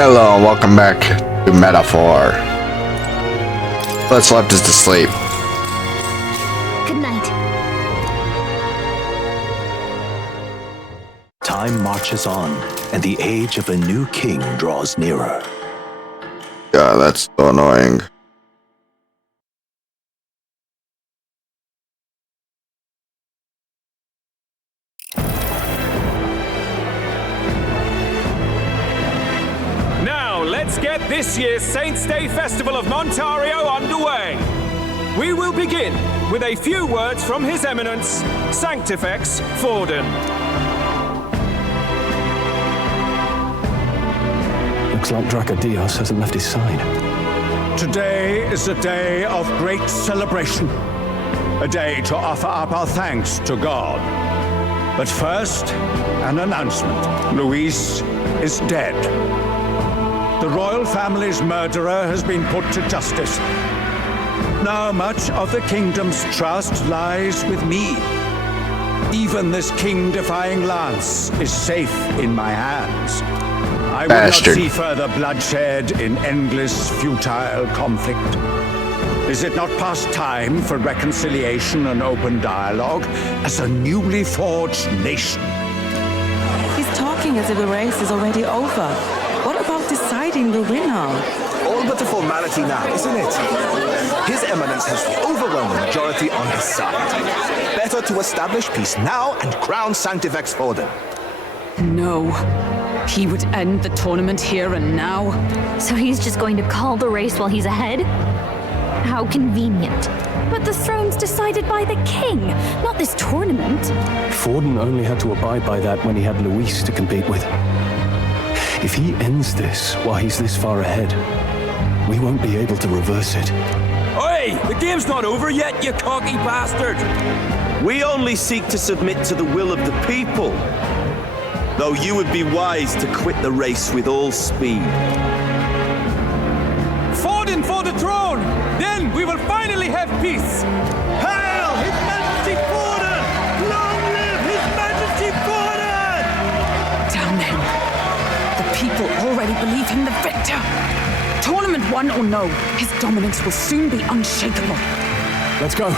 Hello and welcome back to Metaphor. Let's left us to sleep. Good night. Time marches on, and the age of a new king draws nearer. Yeah, that's so annoying. Now, let's get this year's Saints' Day Festival of Montario underway. We will begin with a few words from His Eminence, Sanctifex Forden. Looks like Dracodios hasn't left his side. Today is a day of great celebration. A day to offer up our thanks to God. But first, an announcement. Luis is dead. The royal family's murderer has been put to justice. Now much of the kingdom's trust lies with me. Even this king-defying lance is safe in my hands. I will not see further bloodshed in endless, futile conflict. Is it not past time for reconciliation and open dialogue as a newly forged nation? He's talking as if the race is already over. What about deciding the winner? All but a formality now, isn't it? His Eminence has the overwhelming majority on his side. Better to establish peace now and crown Sanctifex Forden. No. He would end the tournament here and now. So he's just going to call the race while he's ahead? How convenient. But the throne's decided by the king, not this tournament. Forden only had to abide by that when he had Luis to compete with. If he ends this while he's this far ahead, we won't be able to reverse it. Oi! The game's not over yet, you cocky bastard! We only seek to submit to the will of the people. Though you would be wise to quit the race with all speed. Forden for the throne! Then we will finally have peace! Hail His Majesty Forden! Long live His Majesty Forden! Damn him. The people already believe him the victor. Tournament won or no, his dominance will soon be unshakable. Let's go.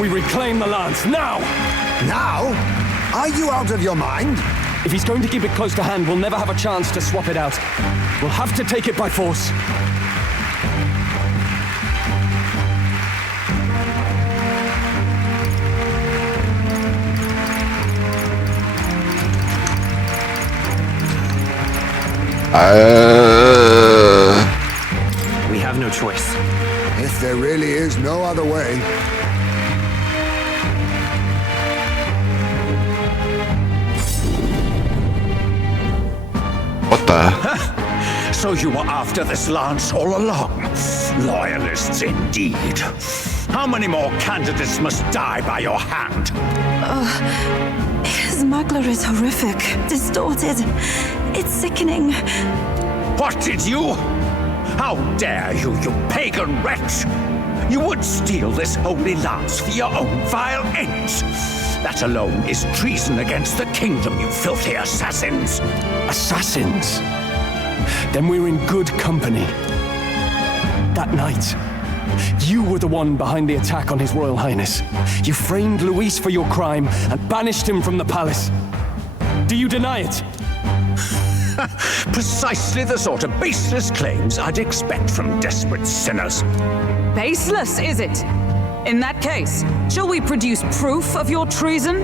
We reclaim the lance, now! Now? Are you out of your mind? If he's going to keep it close to hand, we'll never have a chance to swap it out. We'll have to take it by force. We have no choice. If there really is no other way. What the? So you were after this lance all along. Loyalists indeed. How many more candidates must die by your hand? His smuggler is horrific, distorted. It's sickening. What did you? How dare you, you pagan wretch! You would steal this holy lance for your own vile ends. That alone is treason against the kingdom, you filthy assassins. Assassins? Then we're in good company. That night, you were the one behind the attack on His Royal Highness. You framed Luis for your crime and banished him from the palace. Do you deny it? Precisely the sort of baseless claims I'd expect from desperate sinners. Baseless, is it? In that case, shall we produce proof of your treason?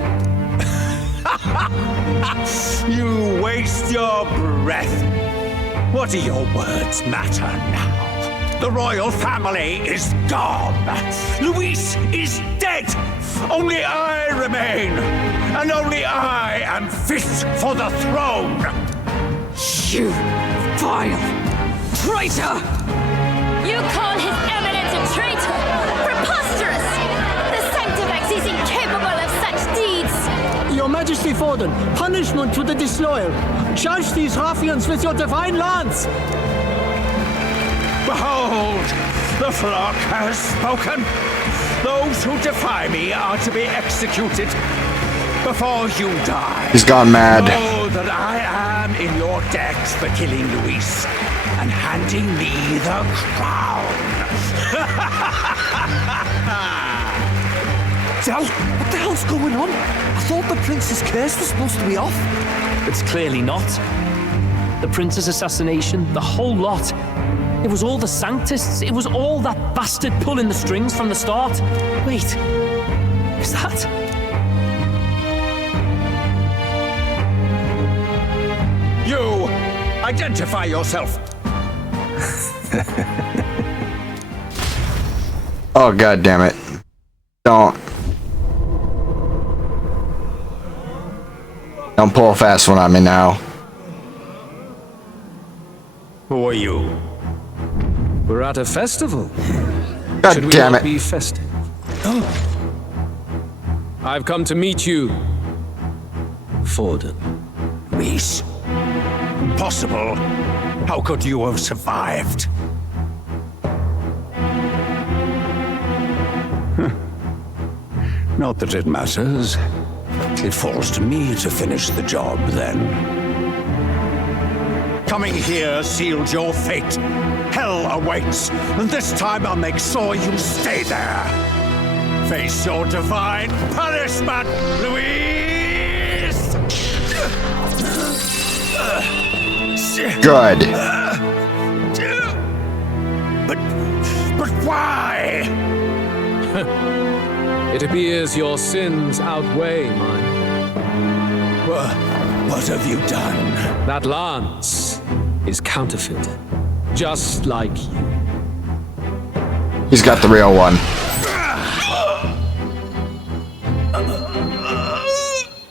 You waste your breath. What do your words matter now? The royal family is gone. Luis is dead. Only I remain. And only I am fit for the throne. You vile traitor! You call His Eminence a traitor? Preposterous! The Sanctifex is incapable of such deeds! Your Majesty Forden, punishment to the disloyal. Charge these ruffians with your divine lance! Behold, the flock has spoken. Those who defy me are to be executed. before you die, He's gone mad. know that I am in your debt for killing Luis and handing me the crown. Del, what the hell's going on? I thought the prince's curse was supposed to be off. It's clearly not. The prince's assassination, the whole lot. It was all the Sanctists. It was all that bastard pulling the strings from the start. Wait, is that... You identify yourself. Oh, god damn it. Don't pull a fast one on me now. Who are you? We're at a festival. God Should we damn not it. be festive? I've come to meet you, Forden. Luis. Impossible. How could you have survived? Not that it matters. It falls to me to finish the job, then. Coming here sealed your fate. Hell awaits, and this time I'll make sure you stay there. Face your divine punishment, Luis! Good. But why? It appears your sins outweigh mine. What have you done? That lance is counterfeit, just like you. He's got the real one.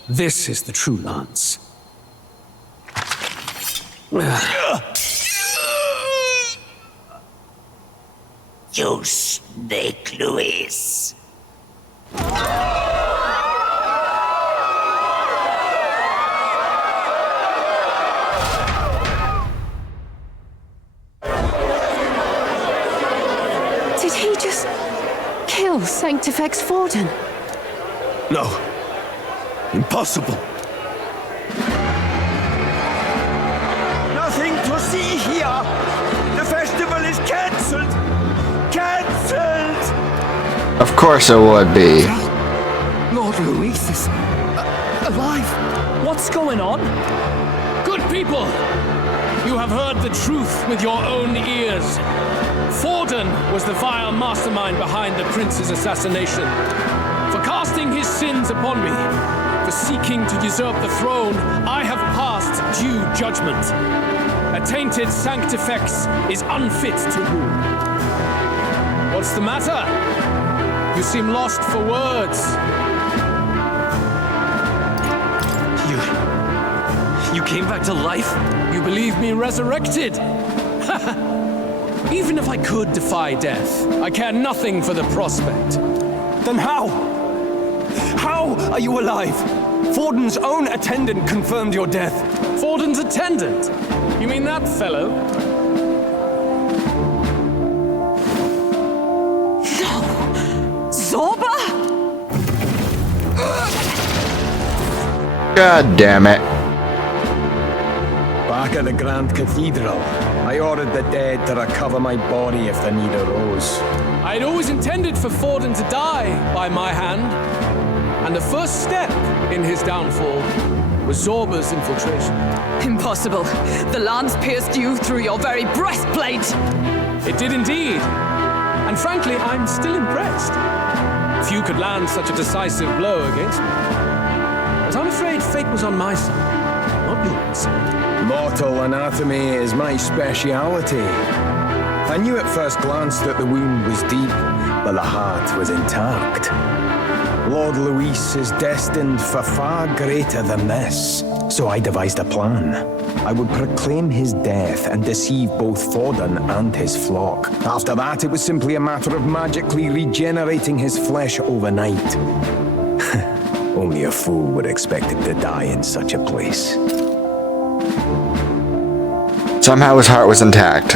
This is the true lance. You snake, Luis. Did he just kill Sanctifex Forden? No. Impossible. Nothing to see here. The festival is cancelled. Cancelled. Of course it would be. Lord Luis is alive. What's going on? Good people, you have heard the truth with your own ears. Forden was the vile mastermind behind the prince's assassination. For casting his sins upon me, for seeking to usurp the throne, I have passed due judgment. A tainted Sanctifex is unfit to rule. What's the matter? You seem lost for words. You came back to life? You believe me resurrected? Even if I could defy death, I care nothing for the prospect. Then how? How are you alive? Forden's own attendant confirmed your death. Forden's attendant? You mean that fellow? No! Zorba? God damn it. Back at the Grand Cathedral, I ordered the dead to recover my body if the need arose. I had always intended for Forden to die by my hand, and the first step in his downfall was Zorba's infiltration. Impossible. The lance pierced you through your very breastplate. It did indeed, and frankly, I'm still impressed. Few could land such a decisive blow against me. But I'm afraid fate was on my side, not yours. Mortal anatomy is my speciality. I knew at first glance that the wound was deep, but the heart was intact. Lord Luis is destined for far greater than this, so I devised a plan. I would proclaim his death and deceive both Forden and his flock. After that, it was simply a matter of magically regenerating his flesh overnight. Only a fool would expect him to die in such a place. Somehow his heart was intact.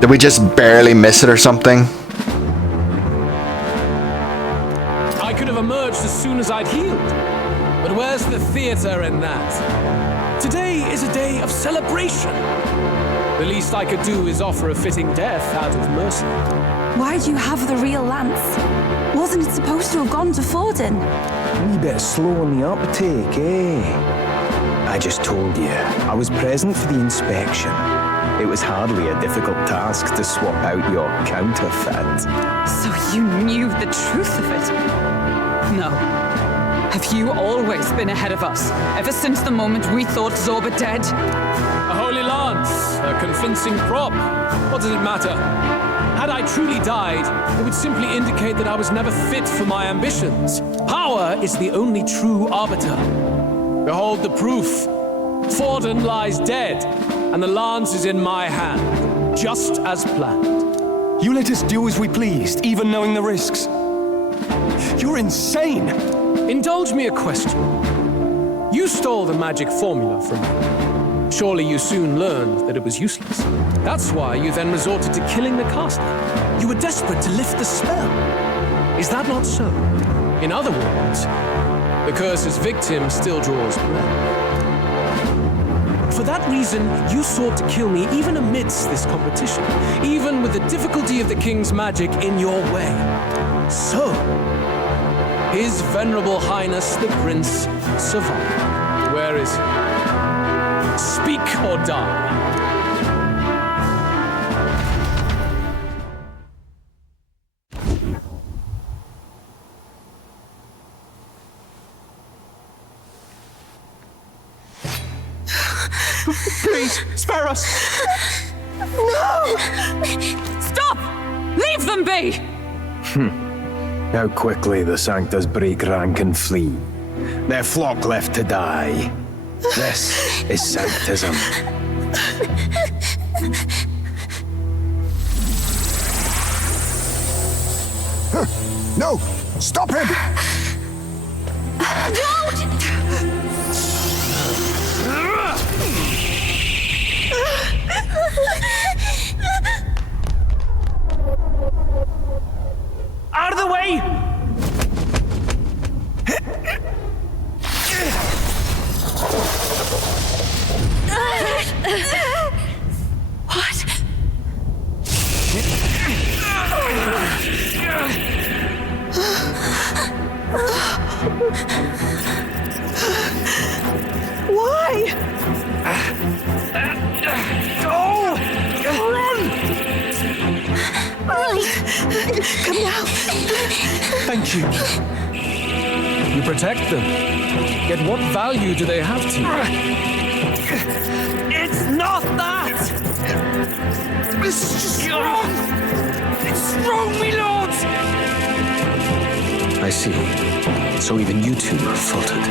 Did we just barely miss it or something? I could have emerged as soon as I'd healed. But where's the theater in that? Today is a day of celebration. The least I could do is offer a fitting death out of mercy. Why do you have the real lance? Wasn't it supposed to have gone to Forden? A wee bit slow on the uptake, eh? I just told you, I was present for the inspection. It was hardly a difficult task to swap out your counterfeit. So you knew the truth of it? No. Have you always been ahead of us, ever since the moment we thought Zorba dead? A holy lance, a convincing prop. What does it matter? Had I truly died, it would simply indicate that I was never fit for my ambitions. Power is the only true arbiter. Behold the proof. Forden lies dead, and the lance is in my hand, just as planned. You let us do as we pleased, even knowing the risks. You're insane! Indulge me a question. You stole the magic formula from me. Surely you soon learned that it was useless. That's why you then resorted to killing the caster. You were desperate to lift the spell. Is that not so? In other words, the curse's victim still draws breath. For that reason, you sought to kill me even amidst this competition, even with the difficulty of the king's magic in your way. So, His Venerable Highness the Prince survived. Where is he? Speak or die. Please, spare us! No! Stop! Leave them be! How quickly the Sanctas break rank and flee. Their flock left to die. This is Sanctism. No! Stop him! Out of the way! What? Why? Oh! Run! Come now. Thank you. You protect them. Yet what value do they have to you? It's not that! This is just wrong! It's wrong, my lord! I see. So even you two have faltered.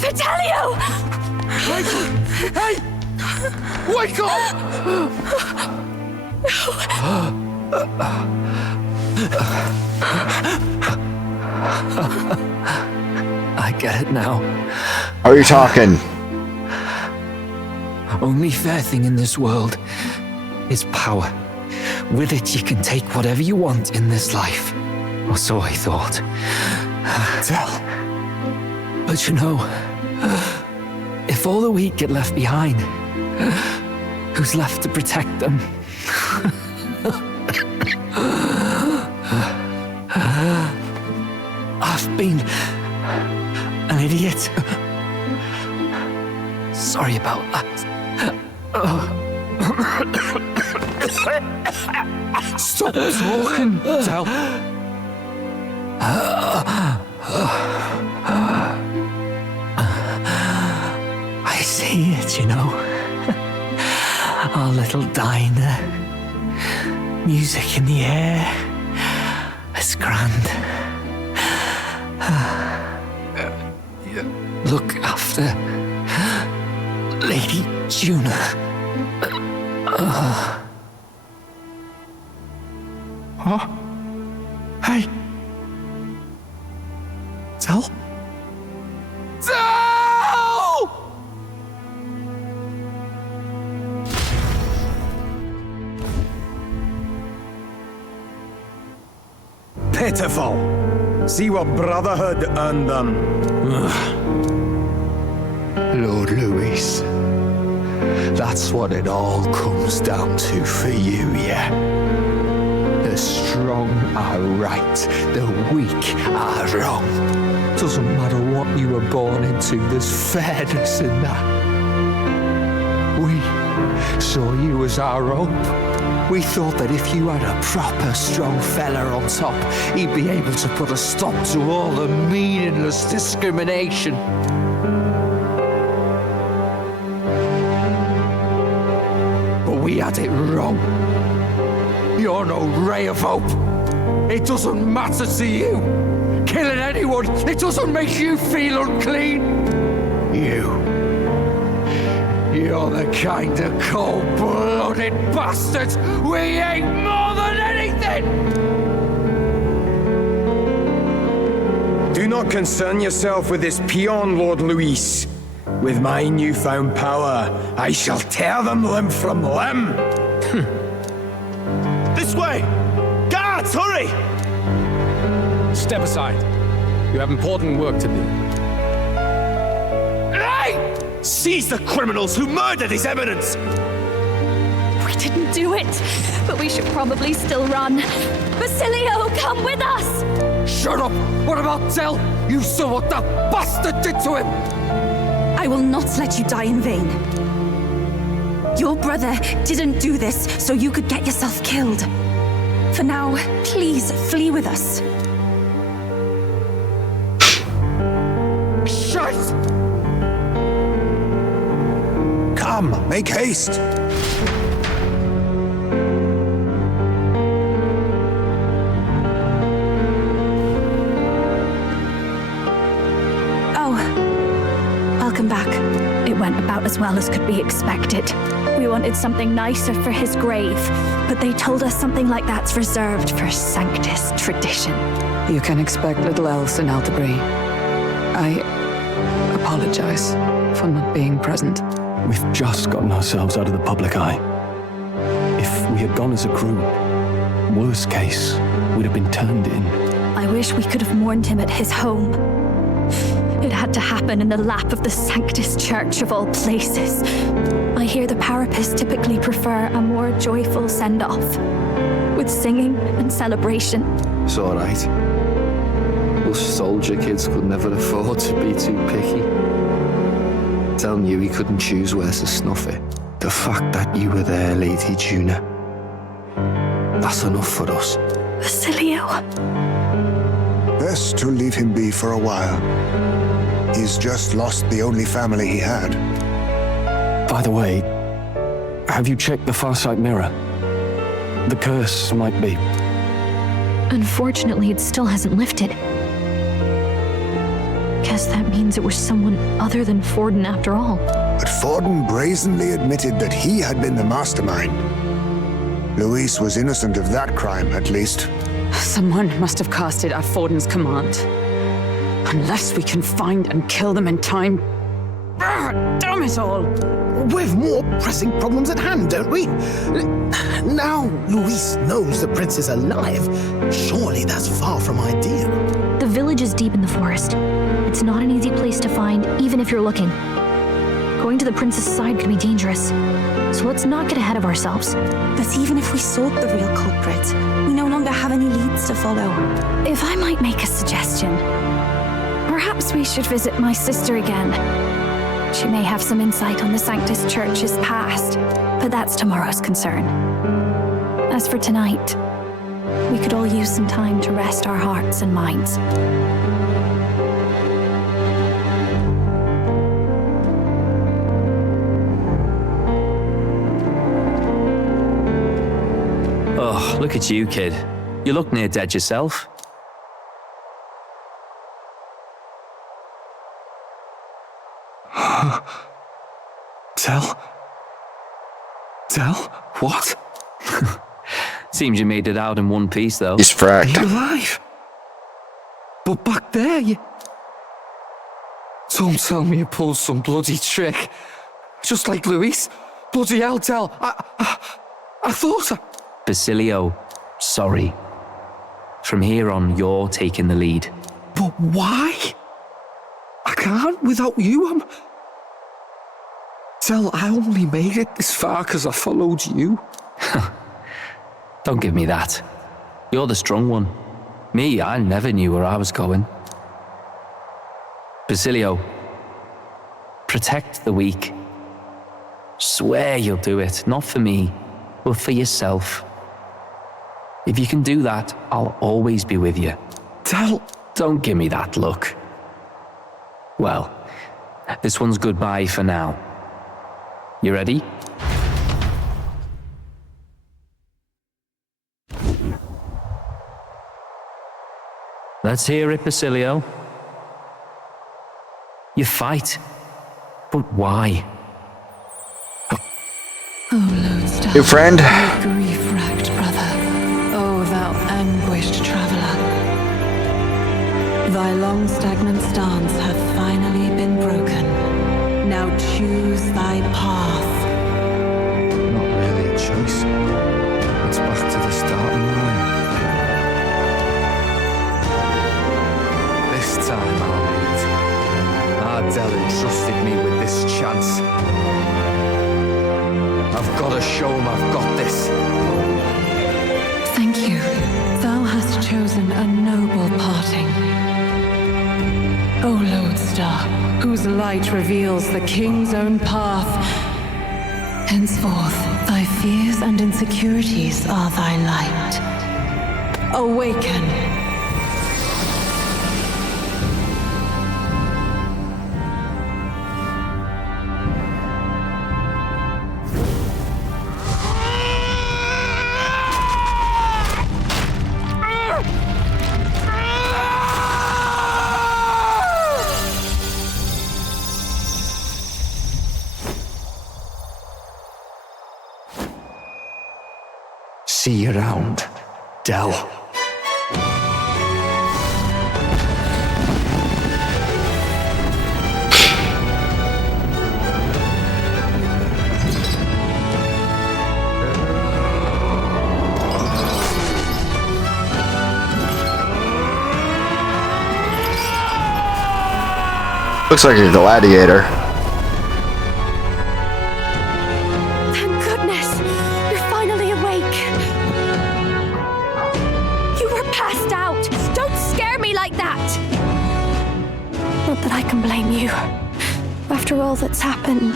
Vitelio! Hey! Wake up! I get it now. How are you talking? Only fair thing in this world is power. With it, you can take whatever you want in this life. Or so I thought. Tell. But you know, if all the weak get left behind, who's left to protect them? I've been an idiot. Sorry about that. Stop talking, Del. I see it, you know. Our little diner. Music in the air. As grand. Look after Lady Juna. Huh? Hey. Tell? Pitiful. See what Brotherhood earned them. Lord Louis, that's what it all comes down to for you, yeah? The strong are right, the weak are wrong. Doesn't matter what you were born into, there's fairness in that. We saw you as our hope. We thought that if you had a proper strong fella on top, he'd be able to put a stop to all the meaningless discrimination. But we had it wrong. You're no ray of hope. It doesn't matter to you. Killing anyone, it doesn't make you feel unclean. You're the kind of cold-blooded bastards we hate more than anything! Do not concern yourself with this peon, Lord Louis. With my newfound power, I shall tear them limb from limb. This way! Guards, hurry! Step aside. You have important work to do. Seize the criminals who murdered His Eminence! We didn't do it, but we should probably still run. Basilio, come with us! Shut up! What about Tell? You saw what that bastard did to him! I will not let you die in vain. Your brother didn't do this so you could get yourself killed. For now, please flee with us. Shite! Come, make haste. Oh, welcome back. It went about as well as could be expected. We wanted something nicer for his grave, but they told us something like that's reserved for Sanctus tradition. You can expect little else in Aldebury. I apologize for not being present. We've just gotten ourselves out of the public eye. If we had gone as a group, worst case, we'd have been turned in. I wish we could have mourned him at his home. It had to happen in the lap of the Sanctus Church of all places. I hear the Parapists typically prefer a more joyful send-off, with singing and celebration. It's all right. Us soldier kids could never afford to be too picky. Telling you he couldn't choose where to snuff it. The fact that you were there, Lady Juna, that's enough for us. Basilio. Best to leave him be for a while. He's just lost the only family he had. By the way, have you checked the Farsight mirror? The curse might be. Unfortunately, it still hasn't lifted. Guess that means it was someone other than Forden after all. But Forden brazenly admitted that he had been the mastermind. Louis was innocent of that crime, at least. Someone must have cast it at Forden's command. Unless we can find and kill them in time. Damn it all! We've more pressing problems at hand, don't we? Now Louis knows the prince is alive. Surely that's far from ideal. The village is deep in the forest. It's not an easy place to find, even if you're looking. Going to the prince's side could be dangerous. So let's not get ahead of ourselves. But even if we sought the real culprit, we no longer have any leads to follow. If I might make a suggestion, perhaps we should visit my sister again. She may have some insight on the Sanctus Church's past, but that's tomorrow's concern. As for tonight, we could all use some time to rest our hearts and minds. Oh, look at you, kid. You look near dead yourself. Tell? What? Seems you made it out in one piece, though. He's fracked. Are you alive? But back there, you... Don't tell me you pulled some bloody trick. Just like Luis. Bloody hell, Del. I thought Basilio, sorry. From here on, you're taking the lead. But why? I can't without you. Del, I only made it this far because I followed you. Don't give me that. You're the strong one. Me, I never knew where I was going. Basilio, protect the weak. Swear you'll do it, not for me, but for yourself. If you can do that, I'll always be with you. Del... Don't give me that look. Well, this one's goodbye for now. You ready? Let's hear it, Basilio. You fight, but why? New friend. Grief-racked brother, oh thou anguished traveller. Thy long stagnant stance hath finally been broken. Now choose thy path. Not really a choice. It's back to the starting line. This time I'll lead. Ardell entrusted me with this chance. I've got to show him I've got this. Thank you. Thou hast chosen a noble parting. O Lodestar, whose light reveals the king's own path. Henceforth, thy fears and insecurities are thy light. Awaken. See you around, Del. Looks like a gladiator. Thank goodness! You're finally awake! You were passed out! Don't scare me like that! Not that I can blame you. After all that's happened.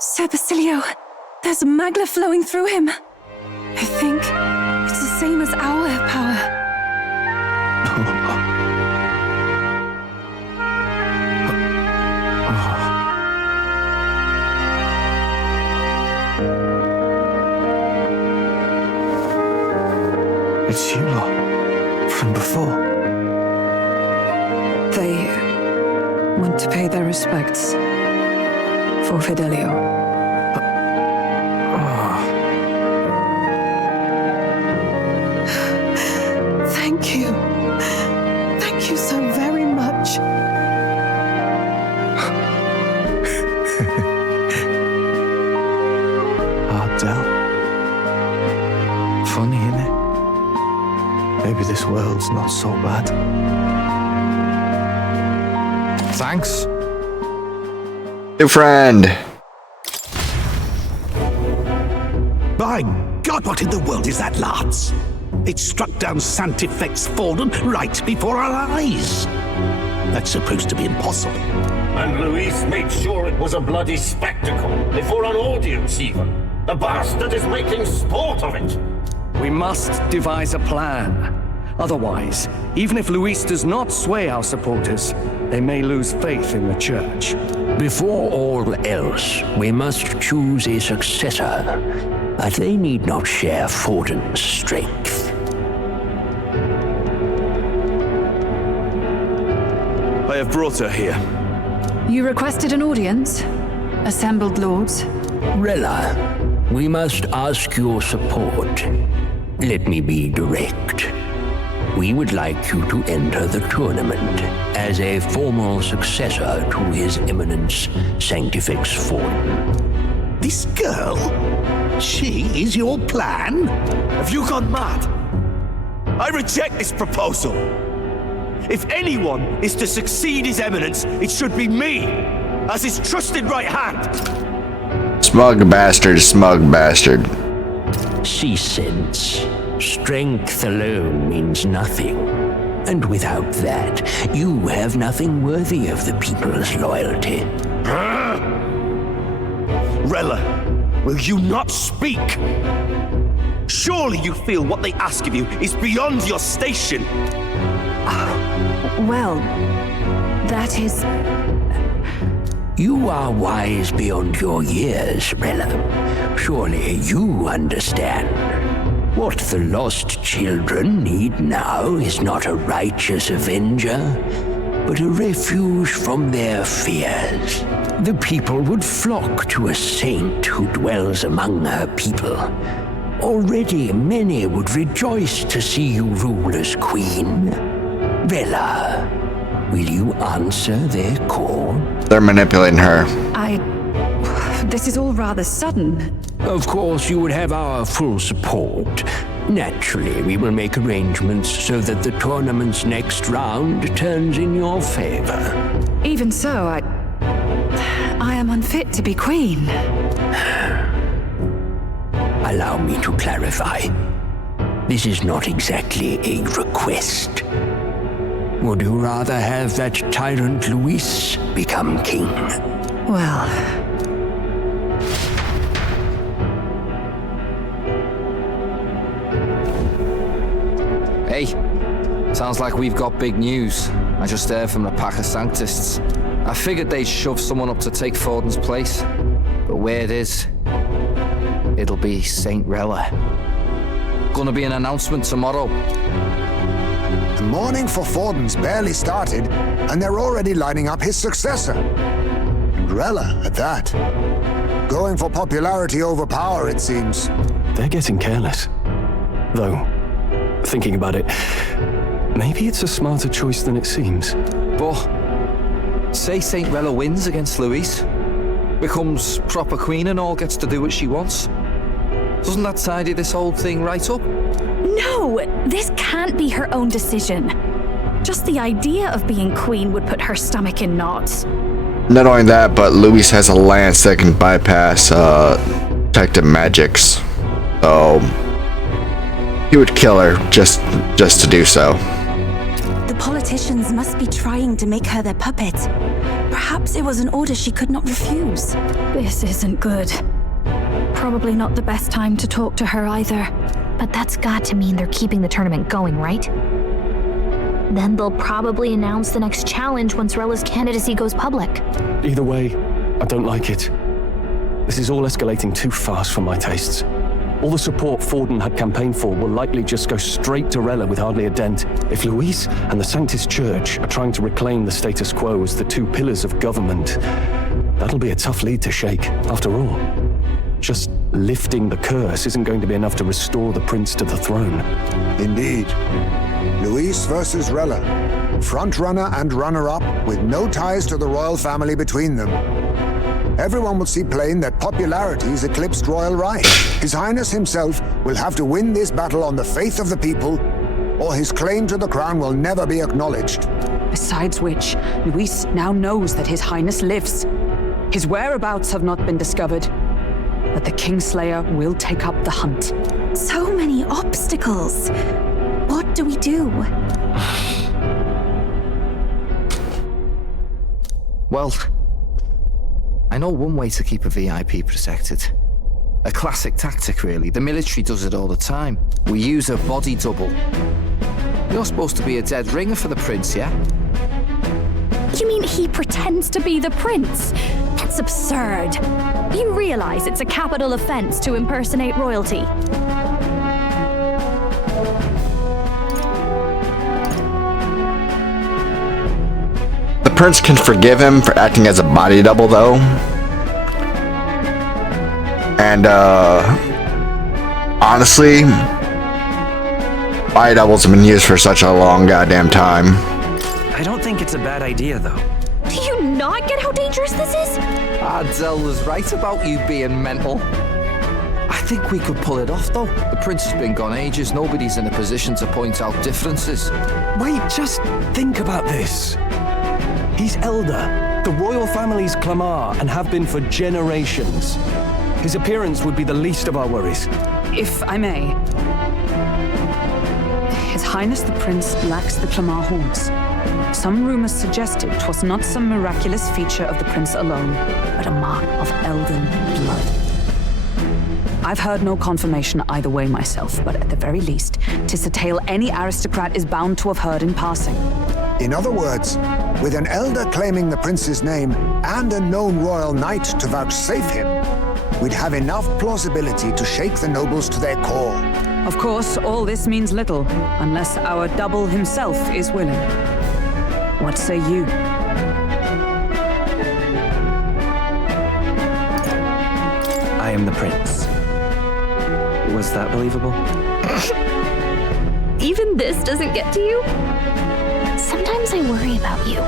Sir Basilio, there's magla flowing through him. I think it's the same as our power. It's you lot from before. They went to pay their respects for Fidelio. Thank you. Thank you so very much. Ardell. Funny, innit? Maybe this world's not so bad. Thanks. New friend. By God, what in the world is that, lads? It struck down Santifex Fallen right before our eyes. That's supposed to be impossible. And Luis made sure it was a bloody spectacle, before an audience even. The bastard is making sport of it. We must devise a plan. Otherwise, even if Luis does not sway our supporters, they may lose faith in the church. Before all else, we must choose a successor. But they need not share Forden's strength. I have brought her here. You requested an audience? Assembled lords? Rella, we must ask your support. Let me be direct. We would like you to enter the tournament as a formal successor to His Eminence Sanctifex Forden. This girl? She is your plan? Have you gone mad? I reject this proposal. If anyone is to succeed His Eminence, it should be me, as his trusted right hand. Smug bastard, smug bastard. She sense. Strength alone means nothing. And without that, you have nothing worthy of the people's loyalty. Rella, will you not speak? Surely you feel what they ask of you is beyond your station. Well, that is... You are wise beyond your years, Rella. Surely you understand. What the lost children need now is not a righteous avenger, but a refuge from their fears. The people would flock to a saint who dwells among her people. Already many would rejoice to see you rule as queen. Rella, will you answer their call? They're manipulating her. This is all rather sudden. Of course, you would have our full support. Naturally, we will make arrangements so that the tournament's next round turns in your favor. Even so, I am unfit to be queen. Allow me to clarify. This is not exactly a request. Would you rather have that tyrant Luis become king? Well... Hey, sounds like we've got big news. I just heard from the pack of Sanctists. I figured they'd shove someone up to take Forden's place. But where it is, it'll be Saint Rella. Gonna be an announcement tomorrow. The mourning for Forden's barely started, and they're already lining up his successor. And Rella, at that. Going for popularity over power, it seems. They're getting careless. Though, thinking about it, maybe it's a smarter choice than it seems. But, say Saint Rella wins against Luis, becomes proper queen and all, gets to do what she wants. Doesn't that tidy this whole thing right up? No! This can't be her own decision. Just the idea of being queen would put her stomach in knots. Not only that, but Luis has a lance that can bypass detective magics. So he would kill her just to do so. The politicians must be trying to make her their puppet. Perhaps it was an order she could not refuse. This isn't good. Probably not the best time to talk to her either. But that's got to mean they're keeping the tournament going, right? Then they'll probably announce the next challenge once Rella's candidacy goes public. Either way, I don't like it. This is all escalating too fast for my tastes. All the support Forden had campaigned for will likely just go straight to Rella with hardly a dent. If Luis and the Sanctist Church are trying to reclaim the status quo as the two pillars of government, that'll be a tough lead to shake, after all. Just lifting the curse isn't going to be enough to restore the prince to the throne. Indeed. Luis versus Rella. Frontrunner and runner-up with no ties to the royal family between them. Everyone will see plain that popularity's eclipsed royal right. His Highness himself will have to win this battle on the faith of the people, or his claim to the crown will never be acknowledged. Besides which, Luis now knows that His Highness lives. His whereabouts have not been discovered, but the Kingslayer will take up the hunt. So many obstacles. What do we do? Well, I know one way to keep a VIP protected. A classic tactic, really. The military does it all the time. We use a body double. You're supposed to be a dead ringer for the prince, yeah? You mean he pretends to be the prince? That's absurd. You realize it's a capital offense to impersonate royalty. prince can forgive him for acting as a body double, though. And, honestly, body doubles have been used for such a long goddamn time. I don't think it's a bad idea, though. Do you not get how dangerous this is? Adzel was right about you being mental. I think we could pull it off, though. The prince has been gone ages. Nobody's in a position to point out differences. Wait, just think about this. He's elder. The royal family's Clamar and have been for generations. His appearance would be the least of our worries. If I may. His Highness the Prince lacks the Clamar horns. Some rumors suggested 'twas not some miraculous feature of the prince alone, but a mark of elven blood. I've heard no confirmation either way myself, but at the very least, 'tis a tale any aristocrat is bound to have heard in passing. In other words, with an elder claiming the prince's name and a known royal knight to vouchsafe him, we'd have enough plausibility to shake the nobles to their core. Of course, all this means little, unless our double himself is willing. What say you? I am the prince. Was that believable? Even this doesn't get to you? Sometimes I worry about you.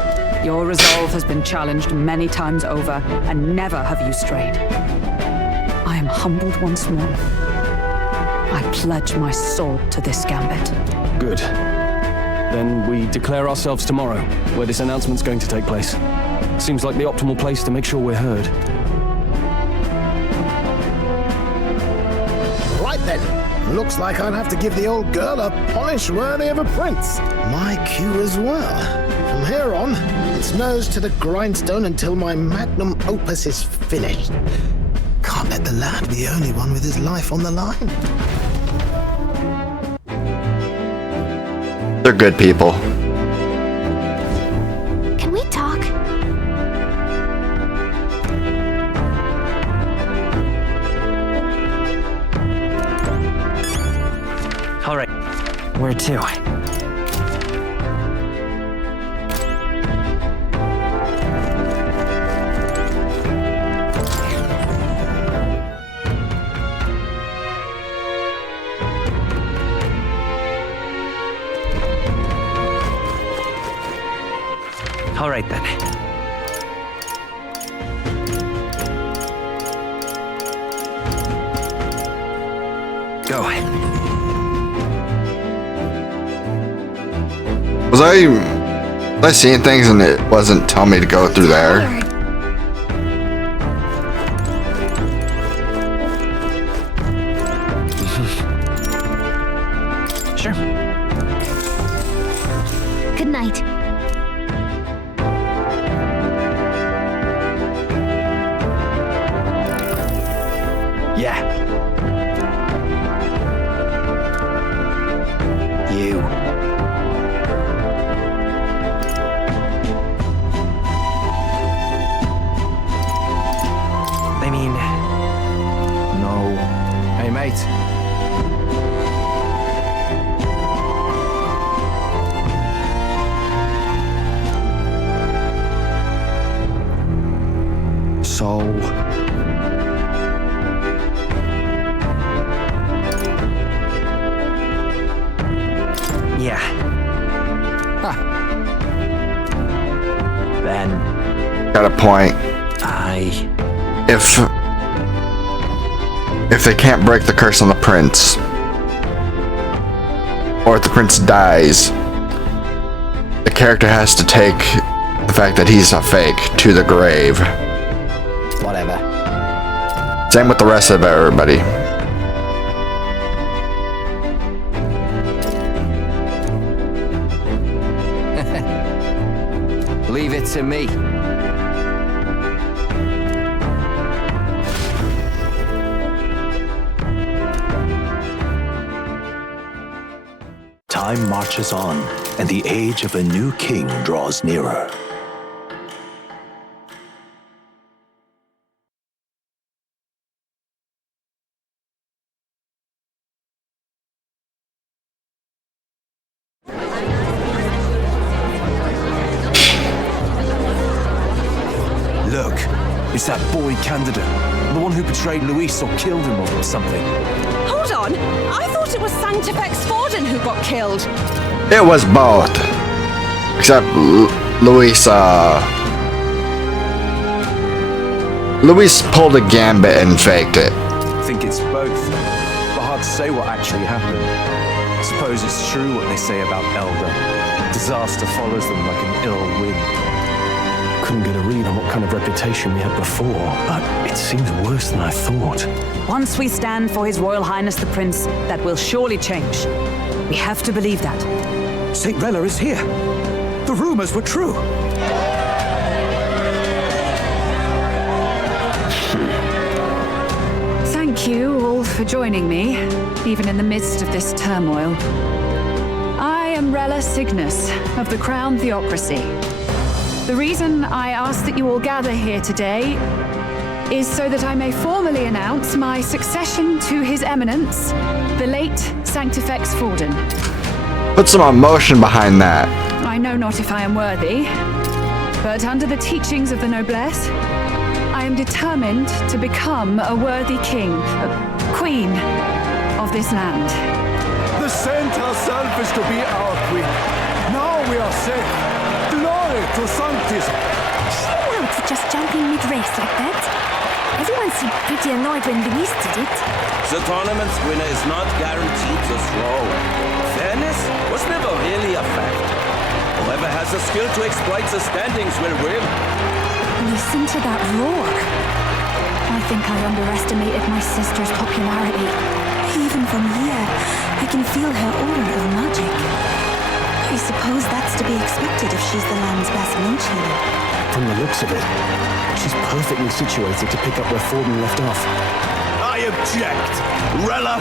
Your resolve has been challenged many times over, and never have you strayed. I am humbled once more. I pledge my sword to this gambit. Good. Then we declare ourselves tomorrow, where this announcement's going to take place. Seems like the optimal place to make sure we're heard. Right then. Looks like I'll have to give the old girl a polish worthy of a prince. My cue as well. From here on, it's nose to the grindstone until my magnum opus is finished. Can't let the lad be the only one with his life on the line. They're good people. Can we talk? All right. Where to? All right, then. Go. Was I seeing things and it wasn't telling me to go through there? Sure. Good night. Yeah. You. I mean... No. Hey, mate. So... Yeah. Then... Got a point. If they can't break the curse on the prince, or if the prince dies, the character has to take the fact that he's a fake to the grave. Whatever. Same with the rest of everybody. Leave it to me. Time marches on, and the age of a new king draws nearer. joke. It's that boy candidate. The one who betrayed Luis or killed him or something. Hold on! I thought it was Sanctifex Forden who got killed. It was both. Except Luis, Luis pulled a gambit and faked it. I think it's both. But hard to say what actually happened. I suppose it's true what they say about Elder. Disaster follows them like an ill wind. Couldn't get a read on what kind of reputation we had before, but it seems worse than I thought. Once we stand for His Royal Highness the Prince, that will surely change. We have to believe that. St. Rella is here. The rumors were true. Thank you all for joining me, even in the midst of this turmoil. I am Rella Cygnus of the Crown Theocracy. The reason I ask that you all gather here today is so that I may formally announce my succession to His Eminence, the late Sanctifex Forden. Put some emotion behind that. I know not if I am worthy, but under the teachings of the noblesse, I am determined to become a worthy king, queen of this land. The saint herself is to be our queen. Now we are safe. Glory to Sanctism. She allowed for just jumping mid-race like that? Everyone seemed pretty annoyed when Luis did it. The tournament's winner is not guaranteed the throne. Fairness was never really a fact. Whoever has the skill to exploit the standings will win. Listen to that roar. I think I underestimated my sister's popularity. Even from here, I can feel her aura of magic. I suppose that's to be expected if she's the land's best mage healer. From the looks of it, she's perfectly situated to pick up where Forden left off. I object! Rella,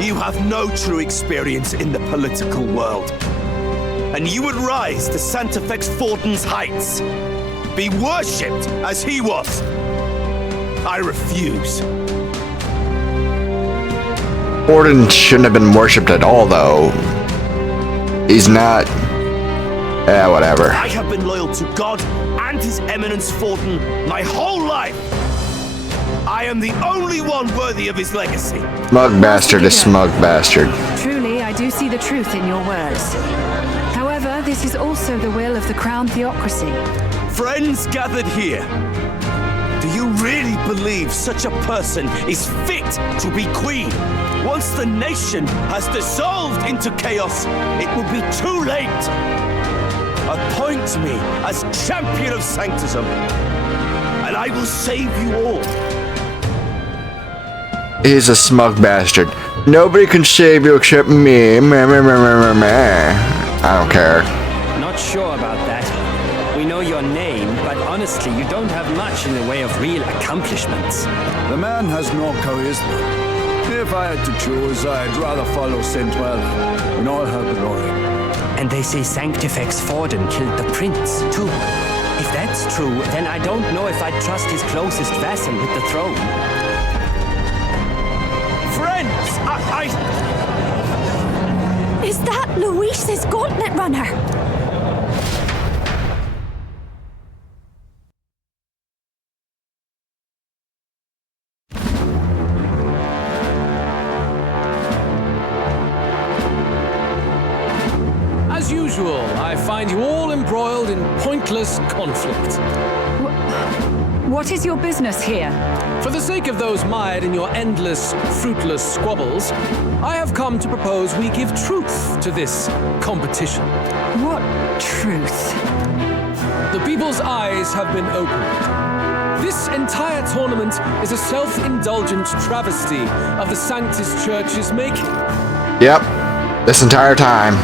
you have no true experience in the political world. And you would rise to Sanctifex Forden's heights. Be worshipped as he was. I refuse. Forden shouldn't have been worshipped at all, though. He's not. Whatever. I have been loyal to God and His Eminence Forden my whole life. I am the only one worthy of his legacy. Smug bastard is smug bastard. Truly, I do see the truth in your words. However, this is also the will of the Crown Theocracy. Friends gathered here, do you really believe such a person is fit to be queen? Once the nation has dissolved into chaos, it will be too late. Appoint me as champion of sanctism, and I will save you all. He's a smug bastard. Nobody can save you except me. Meh, meh, meh, meh, meh. I don't care. Not sure about that. We know your name, but honestly, you don't have much in the way of real accomplishments. The man has no charisma. If I had to choose, I'd rather follow St. Rella in all her glory. And they say Sanctifex Forden killed the prince, too. If that's true, then I don't know if I'd trust his closest vassal with the throne. Friends, Is that Luis's gauntlet runner? As usual, I find you all embroiled in pointless conflict. What is your business here? For the sake of those mired in your endless, fruitless squabbles, I have come to propose we give truth to this competition. What truth? The people's eyes have been opened. This entire tournament is a self-indulgent travesty of the Sanctus Church's making. Yep, this entire time.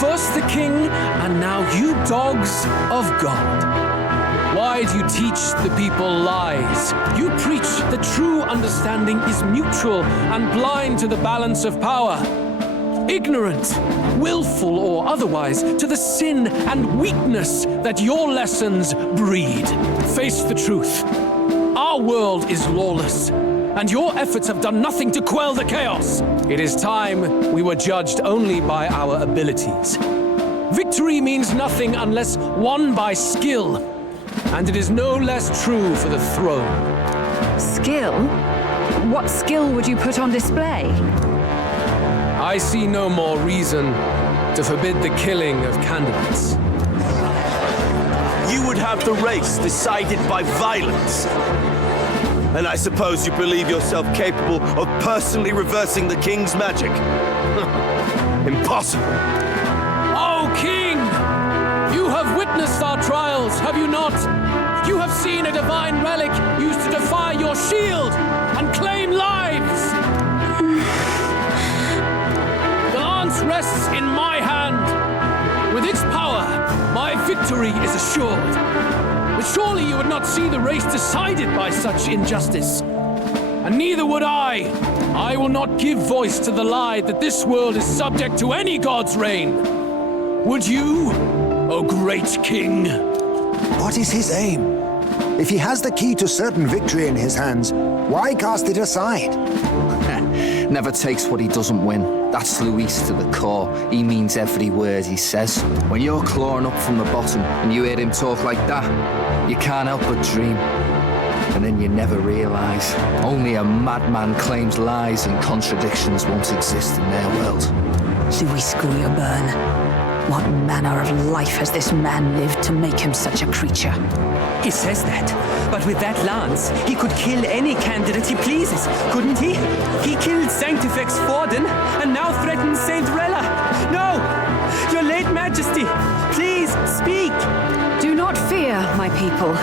First the king, and now you dogs of God. Why do you teach the people lies? You preach that true understanding is mutual and blind to the balance of power. Ignorant, willful or otherwise, to the sin and weakness that your lessons breed. Face the truth. Our world is lawless, and your efforts have done nothing to quell the chaos. It is time we were judged only by our abilities. Victory means nothing unless won by skill. and it is no less true for the throne. Skill? What skill would you put on display? I see no more reason to forbid the killing of candidates. You would have the race decided by violence. And I suppose you believe yourself capable of personally reversing the king's magic? Impossible. Oh, King! You have witnessed our trials, have you not? You have seen a divine relic used to defy your shield and claim lives! The lance rests in my hand. With its power, my victory is assured. But surely you would not see the race decided by such injustice. And neither would I. I will not give voice to the lie that this world is subject to any god's reign. Would you, O great king? What is his aim? If he has the key to certain victory in his hands, why cast it aside? Never takes what he doesn't win. That's Luis to the core. He means every word he says. When you're clawing up from the bottom and you hear him talk like that, you can't help but dream. And then you never realise. Only a madman claims lies and contradictions won't exist in their world. Luis Grierburn. What manner of life has this man lived to make him such a creature? He says that, but with that lance, he could kill any candidate he pleases, couldn't he? He killed Sanctifex Forden, and now threatens Saint Rella. No! Your late Majesty, please, speak! Do not fear, my people.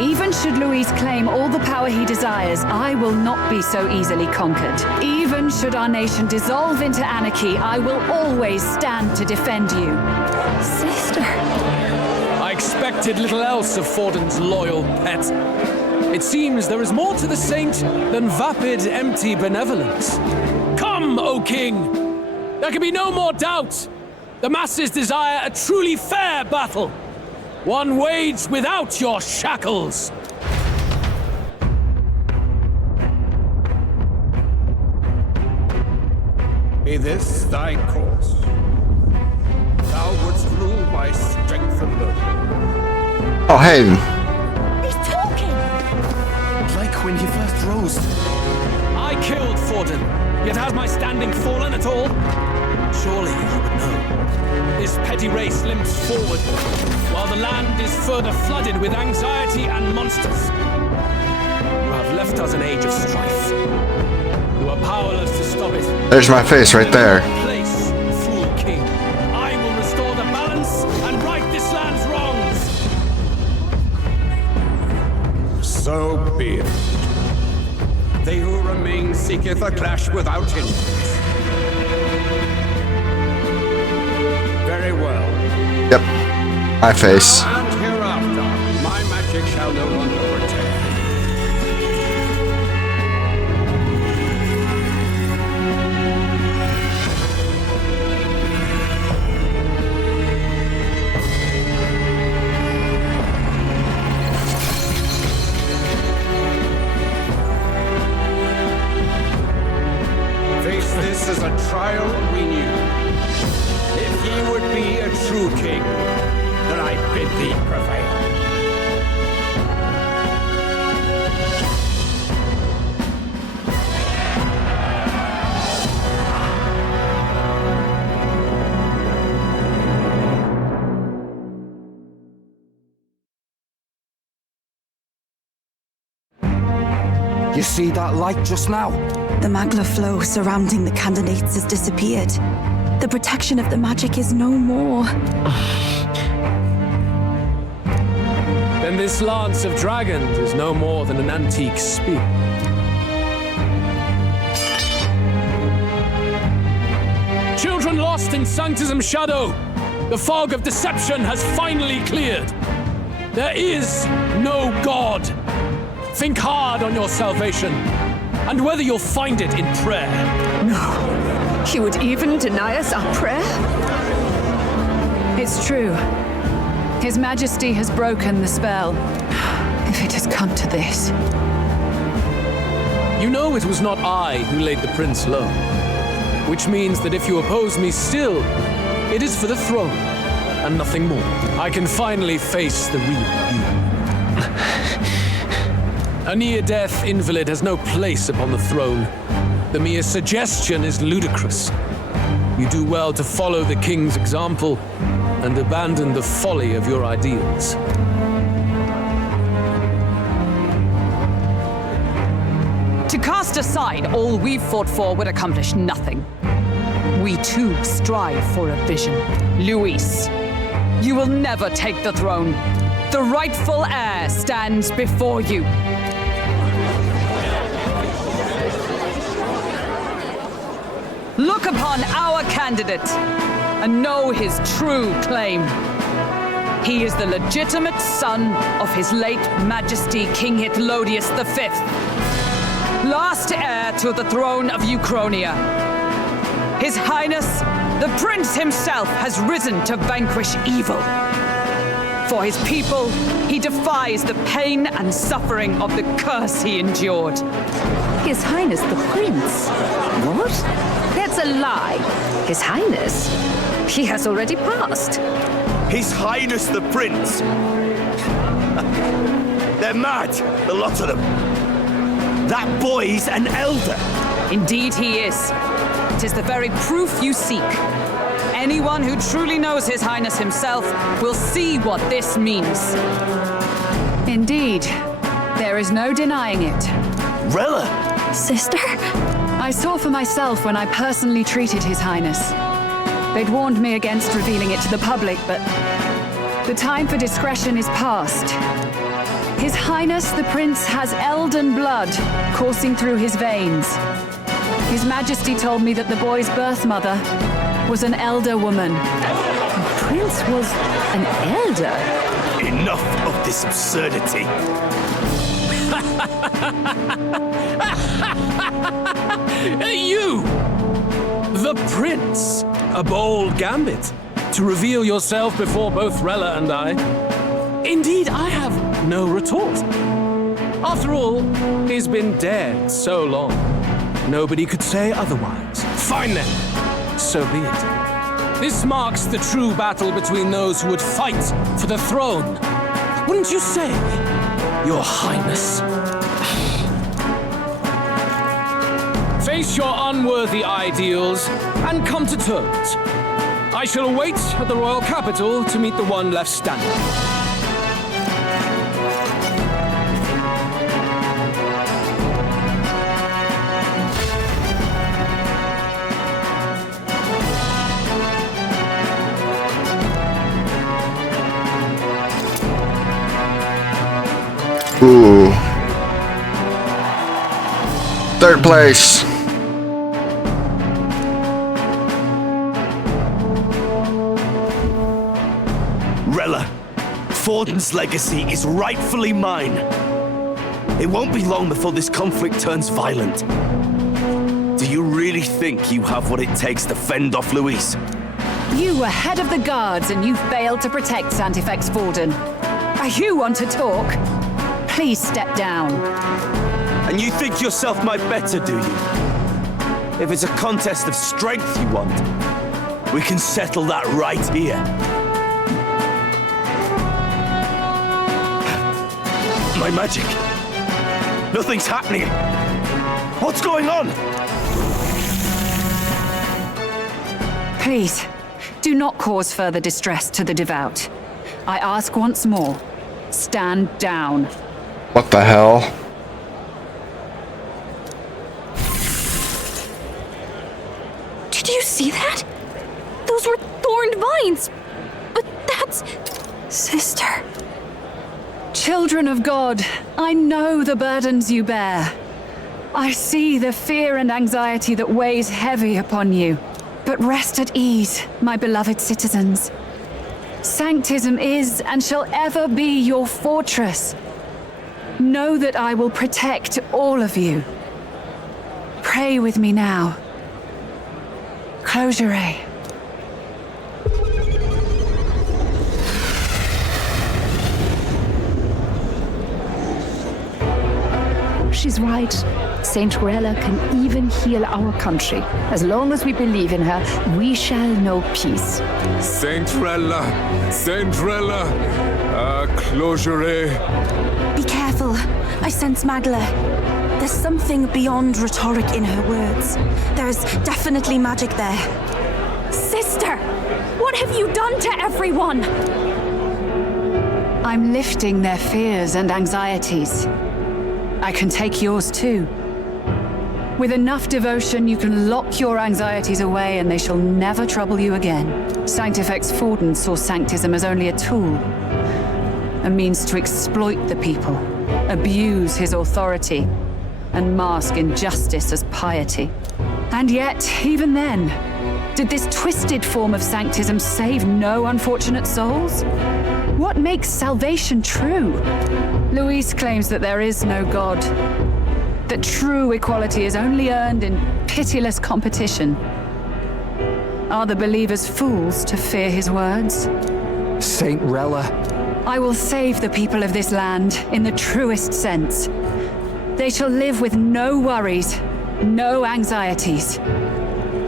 Even should Luis claim all the power he desires, I will not be so easily conquered. Even should our nation dissolve into anarchy, I will always stand to defend you. Sister. I expected little else of Forden's loyal pet. It seems there is more to the saint than vapid, empty benevolence. Come, O king! There can be no more doubt. The masses desire a truly fair battle. One waged without your shackles. Be this thy course. Thou wouldst rule by strength alone. Oh, hey. He's talking! Like when he first rose. I killed Forden, yet has my standing fallen at all? Surely you would know. This petty race limps forward, while the land is further flooded with anxiety and monsters. You have left us an age of strife. You are powerless to stop it. There's my face right there. Place, fool king. I will restore the balance and right this land's wrongs. So be it. They who remain seeketh a clash without hindrance. Very well. Yep. My face. And hereafter, my magic shall no longer return. Face this as a trial we knew. If ye would be a true king, then I bid thee prevail. You see that light just now? The magla flow surrounding the candidates has disappeared. The protection of the magic is no more. Then this lance of dragons is no more than an antique spear. Children lost in Sanctism's shadow, the fog of deception has finally cleared. There is no God. Think hard on your salvation, and whether you'll find it in prayer. No. He would even deny us our prayer? It's true. His Majesty has broken the spell. If it has come to this. You know it was not I who laid the prince low. Which means that if you oppose me still, it is for the throne. and nothing more. I can finally face the real you. A near-death invalid has no place upon the throne. The mere suggestion is ludicrous. You do well to follow the king's example and abandon the folly of your ideals. To cast aside all we've fought for would accomplish nothing. We too strive for a vision. Luis, you will never take the throne. The rightful heir stands before you. Look upon our candidate and know his true claim. He is the legitimate son of his late Majesty King Hytlodius V, last heir to the throne of Euchronia. His Highness, the Prince himself, has risen to vanquish evil. For his people, he defies the pain and suffering of the curse he endured. His Highness the Prince? What? That's a lie. His Highness? He has already passed. His Highness the Prince! They're mad, the lot of them. That boy's an elder. Indeed he is. It is the very proof you seek. Anyone who truly knows His Highness himself will see what this means. Indeed, there is no denying it. Rella! Sister? I saw for myself when I personally treated His Highness. They'd warned me against revealing it to the public, but the time for discretion is past. His Highness the Prince has Elden blood coursing through his veins. His Majesty told me that the boy's birth mother was an elder woman. The Prince was an elder? Enough of this absurdity. You! The Prince! A bold gambit to reveal yourself before both Rella and I. Indeed, I have no retort. After all, he's been dead so long. Nobody could say otherwise. Fine then. So be it. This marks the true battle between those who would fight for the throne. Wouldn't you say, Your Highness? Face your unworthy ideals and come to terms. I shall await at the royal capital to meet the one left standing. Ooh. Third place. Rella, Forden's legacy is rightfully mine. It won't be long before this conflict turns violent. Do you really think you have what it takes to fend off Luis? You were head of the guards and you failed to protect Santifex Forden. You want to talk? Please step down. And you think yourself my better, do you? If it's a contest of strength you want, we can settle that right here. My magic. Nothing's happening. What's going on? Please, do not cause further distress to the devout. I ask once more, stand down. What the hell? Did you see that? Those were thorned vines. But that's... Sister. Children of God, I know the burdens you bear. I see the fear and anxiety that weighs heavy upon you. But rest at ease, my beloved citizens. Sanctism is and shall ever be your fortress. Know that I will protect all of you. Pray with me now. Close your eye. She's right. Saint Rella can even heal our country. As long as we believe in her, we shall know peace. Saint Rella, closure. Be careful. I sense Magla. There's something beyond rhetoric in her words. There's definitely magic there. Sister! What have you done to everyone? I'm lifting their fears and anxieties. I can take yours too. With enough devotion, you can lock your anxieties away and they shall never trouble you again. Sanctifex Forden saw Sanctism as only a tool, a means to exploit the people, abuse his authority, and mask injustice as piety. And yet, even then, did this twisted form of Sanctism save no unfortunate souls? What makes salvation true? Luis claims that there is no God, that true equality is only earned in pitiless competition. Are the believers fools to fear his words? Saint Rella. I will save the people of this land in the truest sense. They shall live with no worries, no anxieties,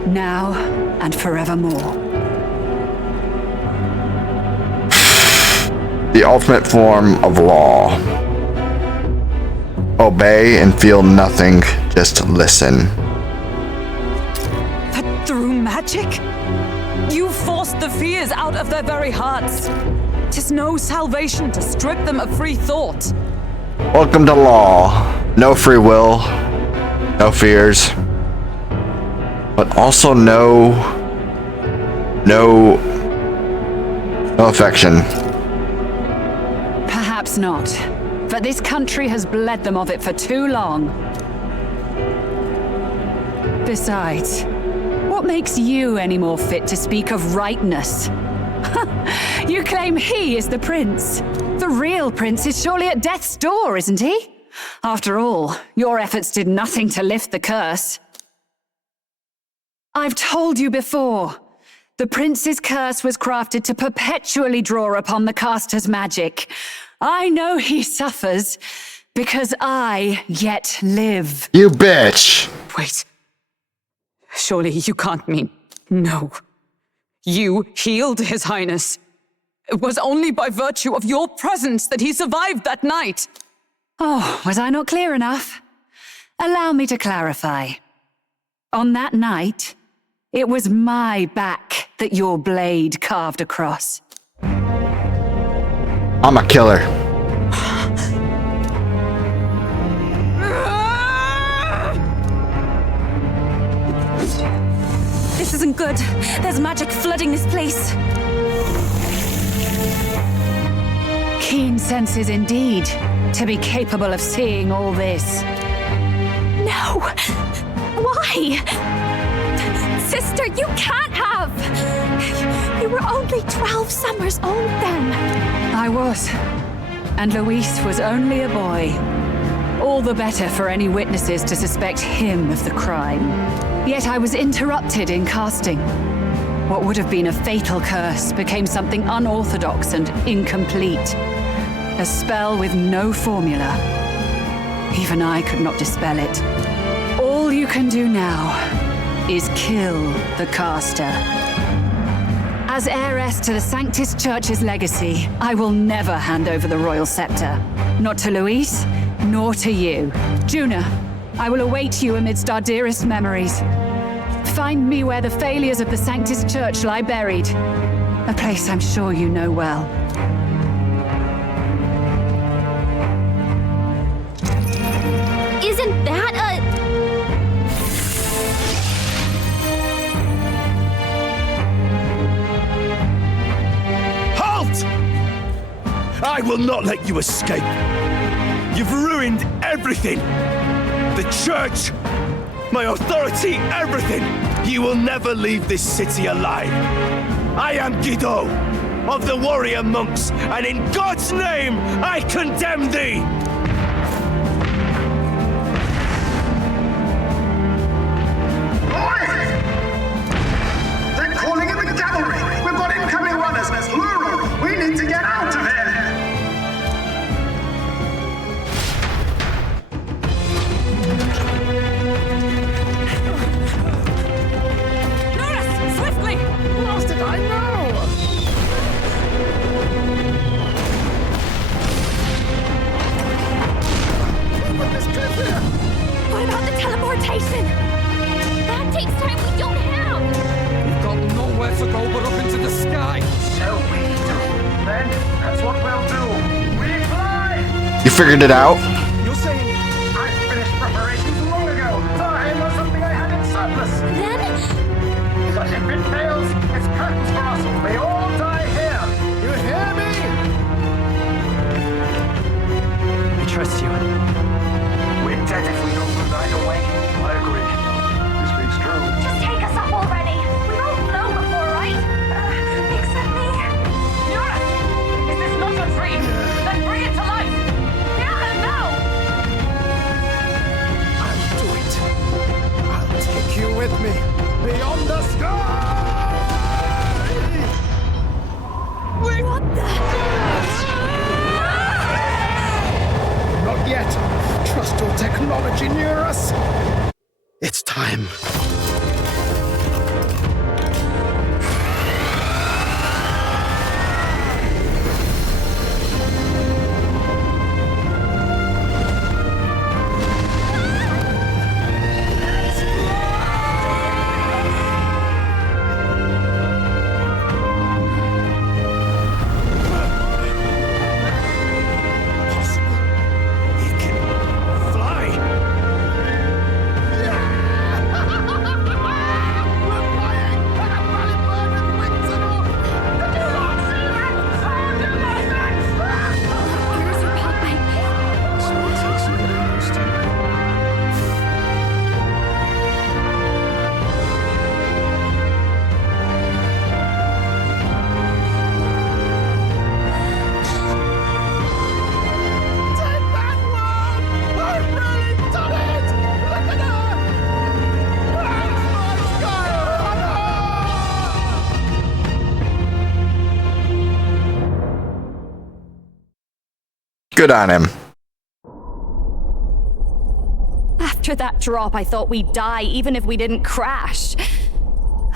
now and forevermore. The ultimate form of law. Obey and feel nothing, just listen. But through magic? You forced the fears out of their very hearts. 'Tis no salvation to strip them of free thought. Welcome to law. No free will, no fears, but also no affection. Perhaps not, but this country has bled them of it for too long. Besides, what makes you any more fit to speak of rightness? You claim he is the prince. The real prince is surely at death's door, isn't he? After all, your efforts did nothing to lift the curse. I've told you before, the prince's curse was crafted to perpetually draw upon the caster's magic. I know he suffers, because I yet live. You bitch! Wait. Surely you can't mean... No. You healed His Highness. It was only by virtue of your presence that he survived that night. Oh, was I not clear enough? Allow me to clarify. On that night, it was my back that your blade carved across. I'm a killer. This isn't good. There's magic flooding this place. Keen senses indeed, to be capable of seeing all this. No! Why? Sister, you can't have! You were only 12 summers old then. I was. And Luis was only a boy. All the better for any witnesses to suspect him of the crime. Yet I was interrupted in casting. What would have been a fatal curse became something unorthodox and incomplete. A spell with no formula. Even I could not dispel it. All you can do now is kill the caster. As heiress to the Sanctis Church's legacy, I will never hand over the royal scepter. Not to Luis, nor to you. Juna, I will await you amidst our dearest memories. Find me where the failures of the Sanctis Church lie buried. A place I'm sure you know well. Isn't that Halt! I will not let you escape. You've ruined everything. The church, my authority, everything. You will never leave this city alive. I am Guido, of the warrior monks, and in God's name, I condemn thee! They're calling in the cavalry! We've got incoming runners! Plural! We need to get out of here! figured it out. You're saying I finished preparations long ago. Time was something I had in surplus. Then? But if it fails, it's curtains for us. We all die here. You hear me? I trust you. We're dead if we don't move right away. I agree. This speaks true. Just take us up already. We all know before, right? Except me. Eurus! Is this not a dream? Then bring it to life! Yeah, now! I'll do it. I'll take you with me. Beyond the sky! What the? Not yet. Trust your technology, Eurus. It's time. Good on him. After that drop, I thought we'd die even if we didn't crash.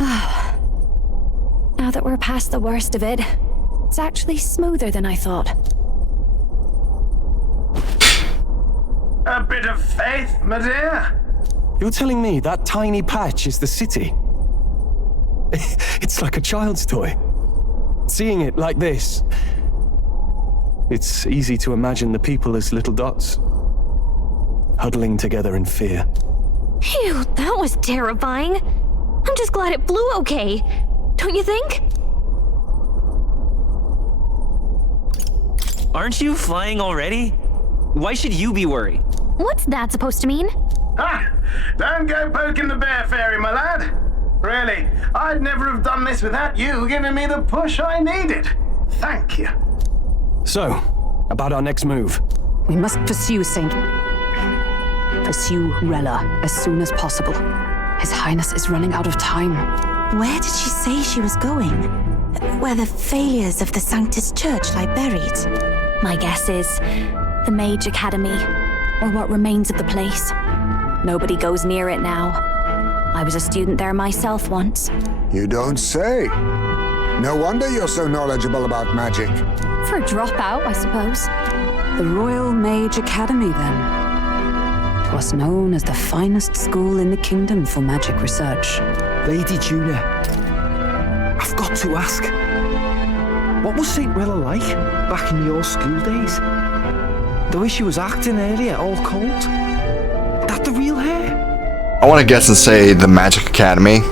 Now that we're past the worst of it, it's actually smoother than I thought. A bit of faith, my dear. You're telling me that tiny patch is the city? It's like a child's toy. Seeing it like this, it's easy to imagine the people as little dots, huddling together in fear. Phew, that was terrifying. I'm just glad it blew okay. Don't you think? Aren't you flying already? Why should you be worried? What's that supposed to mean? Ah, don't go poking the bear fairy, my lad. Really, I'd never have done this without you giving me the push I needed. Thank you. So, about our next move. We must pursue Rella as soon as possible. His Highness is running out of time. Where did she say she was going? Where the failures of the Sanctus Church lie buried? My guess is the Mage Academy, or what remains of the place. Nobody goes near it now. I was a student there myself once. You don't say. No wonder you're so knowledgeable about magic. For a dropout, I suppose. The Royal Mage Academy, then. 'Twas known as the finest school in the kingdom for magic research. Lady Juna, I've got to ask, what was St. Rilla like back in your school days? The way she was acting earlier, all cold? That the real hair? I want to guess and say the Magic Academy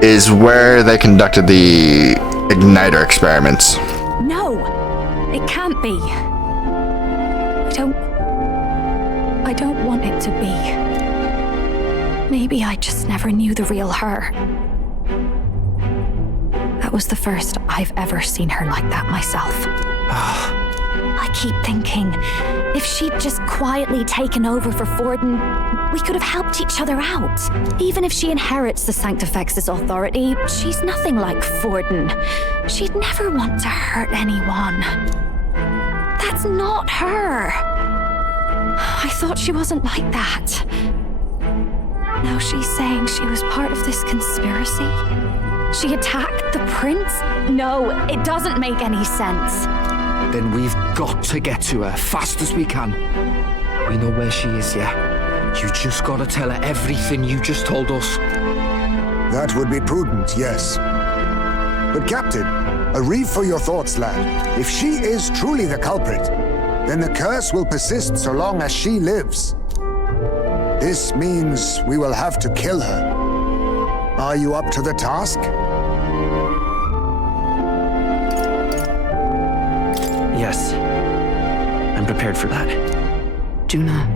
is where they conducted the Igniter experiments. No, it can't be. I don't want it to be. Maybe I just never knew the real her. That was the first I've ever seen her like that myself. I keep thinking, if she'd just quietly taken over for Forden, we could have helped each other out. Even if she inherits the Sanctifex's authority, she's nothing like Forden. She'd never want to hurt anyone. That's not her. I thought she wasn't like that. Now she's saying she was part of this conspiracy? She attacked the prince? No, it doesn't make any sense. Then we've got to get to her fast as we can. We know where she is, yeah? You just gotta tell her everything you just told us. That would be prudent, yes. But Captain, a reef for your thoughts, lad. If she is truly the culprit, then the curse will persist so long as she lives. This means we will have to kill her. Are you up to the task? Yes. I'm prepared for that. Juna,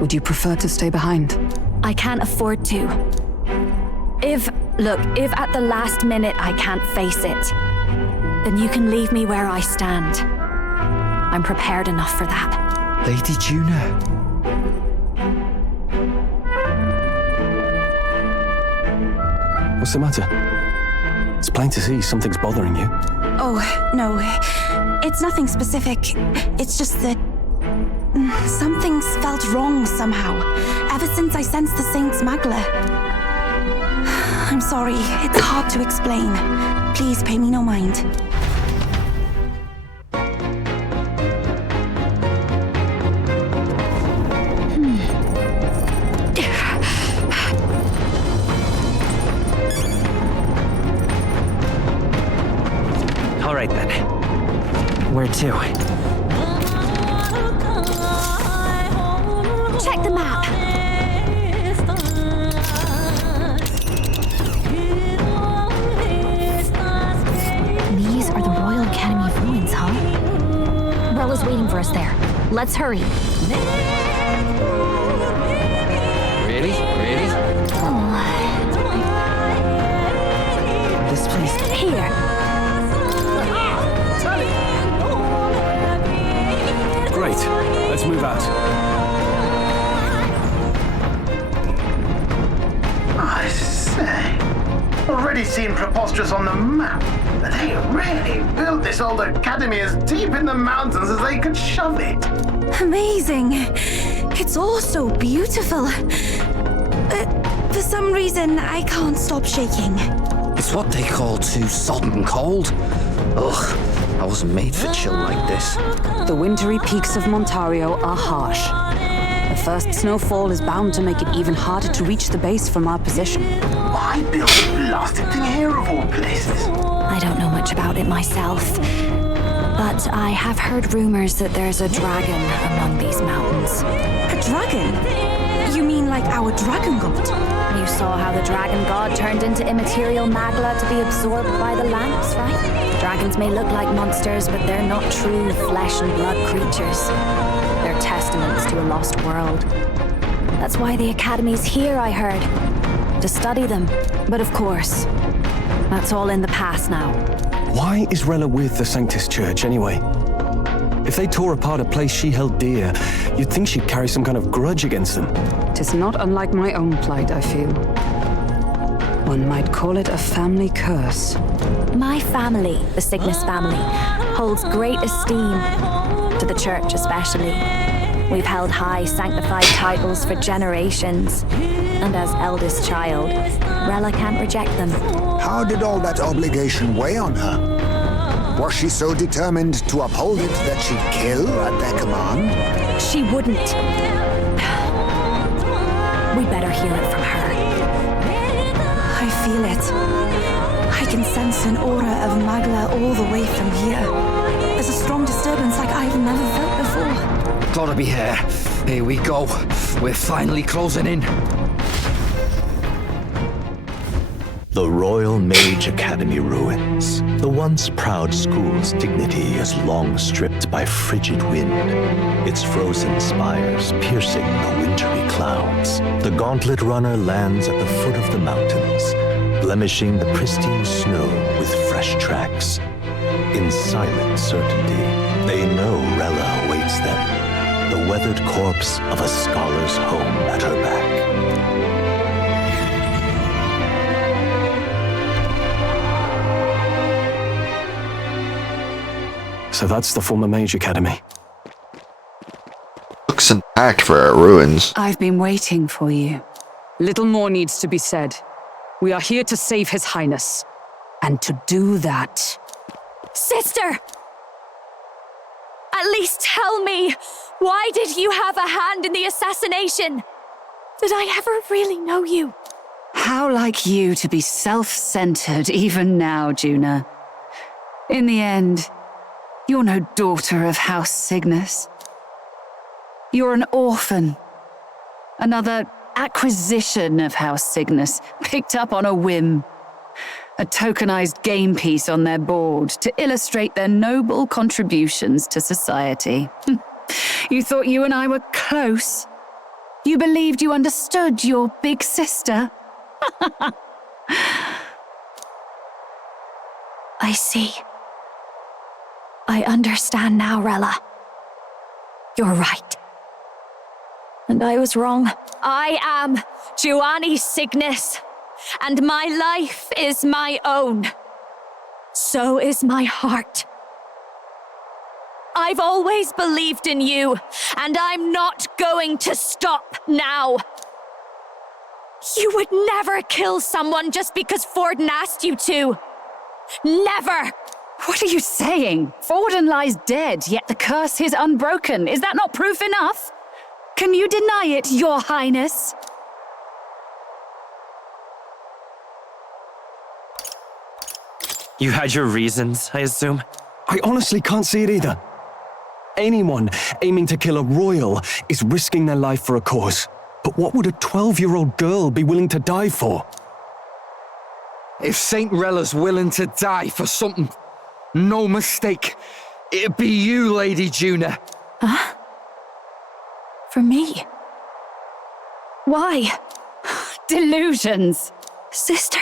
would you prefer to stay behind? I can't afford to. If at the last minute I can't face it, then you can leave me where I stand. I'm prepared enough for that. Lady Juna. What's the matter? It's plain to see something's bothering you. Oh, no. It's nothing specific. It's just that something's felt wrong somehow, ever since I sensed the Saint's Magla. I'm sorry, it's hard to explain. Please pay me no mind. All right then. Where to? Check the map. These are the Royal Academy ruins, huh? Rella's waiting for us there. Let's hurry. Really? Really? This place. Here. Great. Let's move out. I say, already seen preposterous on the map. They really built this old academy as deep in the mountains as they could shove it. Amazing. It's all so beautiful. For some reason, I can't stop shaking. It's what they call too sodden cold. Ugh, I wasn't made for chill like this. The wintry peaks of Montario are harsh. The first snowfall is bound to make it even harder to reach the base from our position. Why build a blasted thing here of all places? I don't know much about it myself, but I have heard rumors that there's a dragon among these mountains. A dragon? You mean like our dragon god? You saw how the dragon god turned into immaterial magla to be absorbed by the lamps, right? Dragons may look like monsters, but they're not true flesh and blood creatures. They're testaments to a lost world. That's why the Academy's here, I heard. To study them. But of course, that's all in the past now. Why is Rella with the Sanctus Church, anyway? If they tore apart a place she held dear, you'd think she'd carry some kind of grudge against them. Tis not unlike my own plight, I feel. One might call it a family curse. My family, the Cygnus family, holds great esteem, to the church especially. We've held high sanctified titles for generations, and as eldest child, Rella can't reject them. How did all that obligation weigh on her? Was she so determined to uphold it that she'd kill at their command? She wouldn't. We better hear it from her. I feel it. I can sense an aura of Magla all the way from here. There's a strong disturbance like I've never felt before. Gotta be here. Here we go. We're finally closing in. The Royal Mage Academy ruins. The once proud school's dignity is long stripped by frigid wind, its frozen spires piercing the wintry clouds. The gauntlet runner lands at the foot of the mountains, blemishing the pristine snow with fresh tracks. In silent certainty, they know Rella awaits them, the weathered corpse of a scholar's home at her back. So that's the former Mage Academy. Looks intact for our ruins. I've been waiting for you. Little more needs to be said. We are here to save His Highness. And to do that... Sister! At least tell me, why did you have a hand in the assassination? Did I ever really know you? How like you to be self-centered even now, Juna. In the end, you're no daughter of House Cygnus. You're an orphan. Another acquisition of House Cygnus, picked up on a whim. A tokenized game piece on their board to illustrate their noble contributions to society. You thought you and I were close. You believed you understood your big sister. I see. I understand now, Rella. You're right. And I was wrong. I am Giovanni Cygnus, and my life is my own. So is my heart. I've always believed in you, and I'm not going to stop now. You would never kill someone just because Forden asked you to. Never! What are you saying? Forden lies dead, yet the curse is unbroken. Is that not proof enough? Can you deny it, Your Highness? You had your reasons, I assume? I honestly can't see it either. Anyone aiming to kill a royal is risking their life for a cause. But what would a 12-year-old girl be willing to die for? If Saint Rella's willing to die for something, no mistake, it'd be you, Lady Juna. Huh? For me? Why? Delusions. Sister.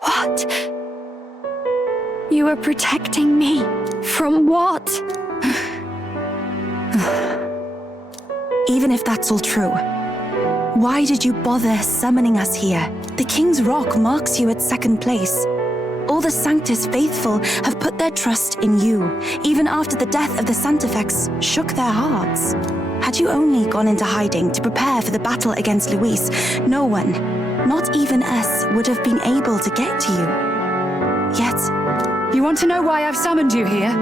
What? You are protecting me from what? Even if that's all true, why did you bother summoning us here? The King's Rock marks you at second place. All the Sanctus faithful have put their trust in you, even after the death of the Santafex shook their hearts. Had you only gone into hiding to prepare for the battle against Luis, no one, not even us, would have been able to get to you. Yet... You want to know why I've summoned you here?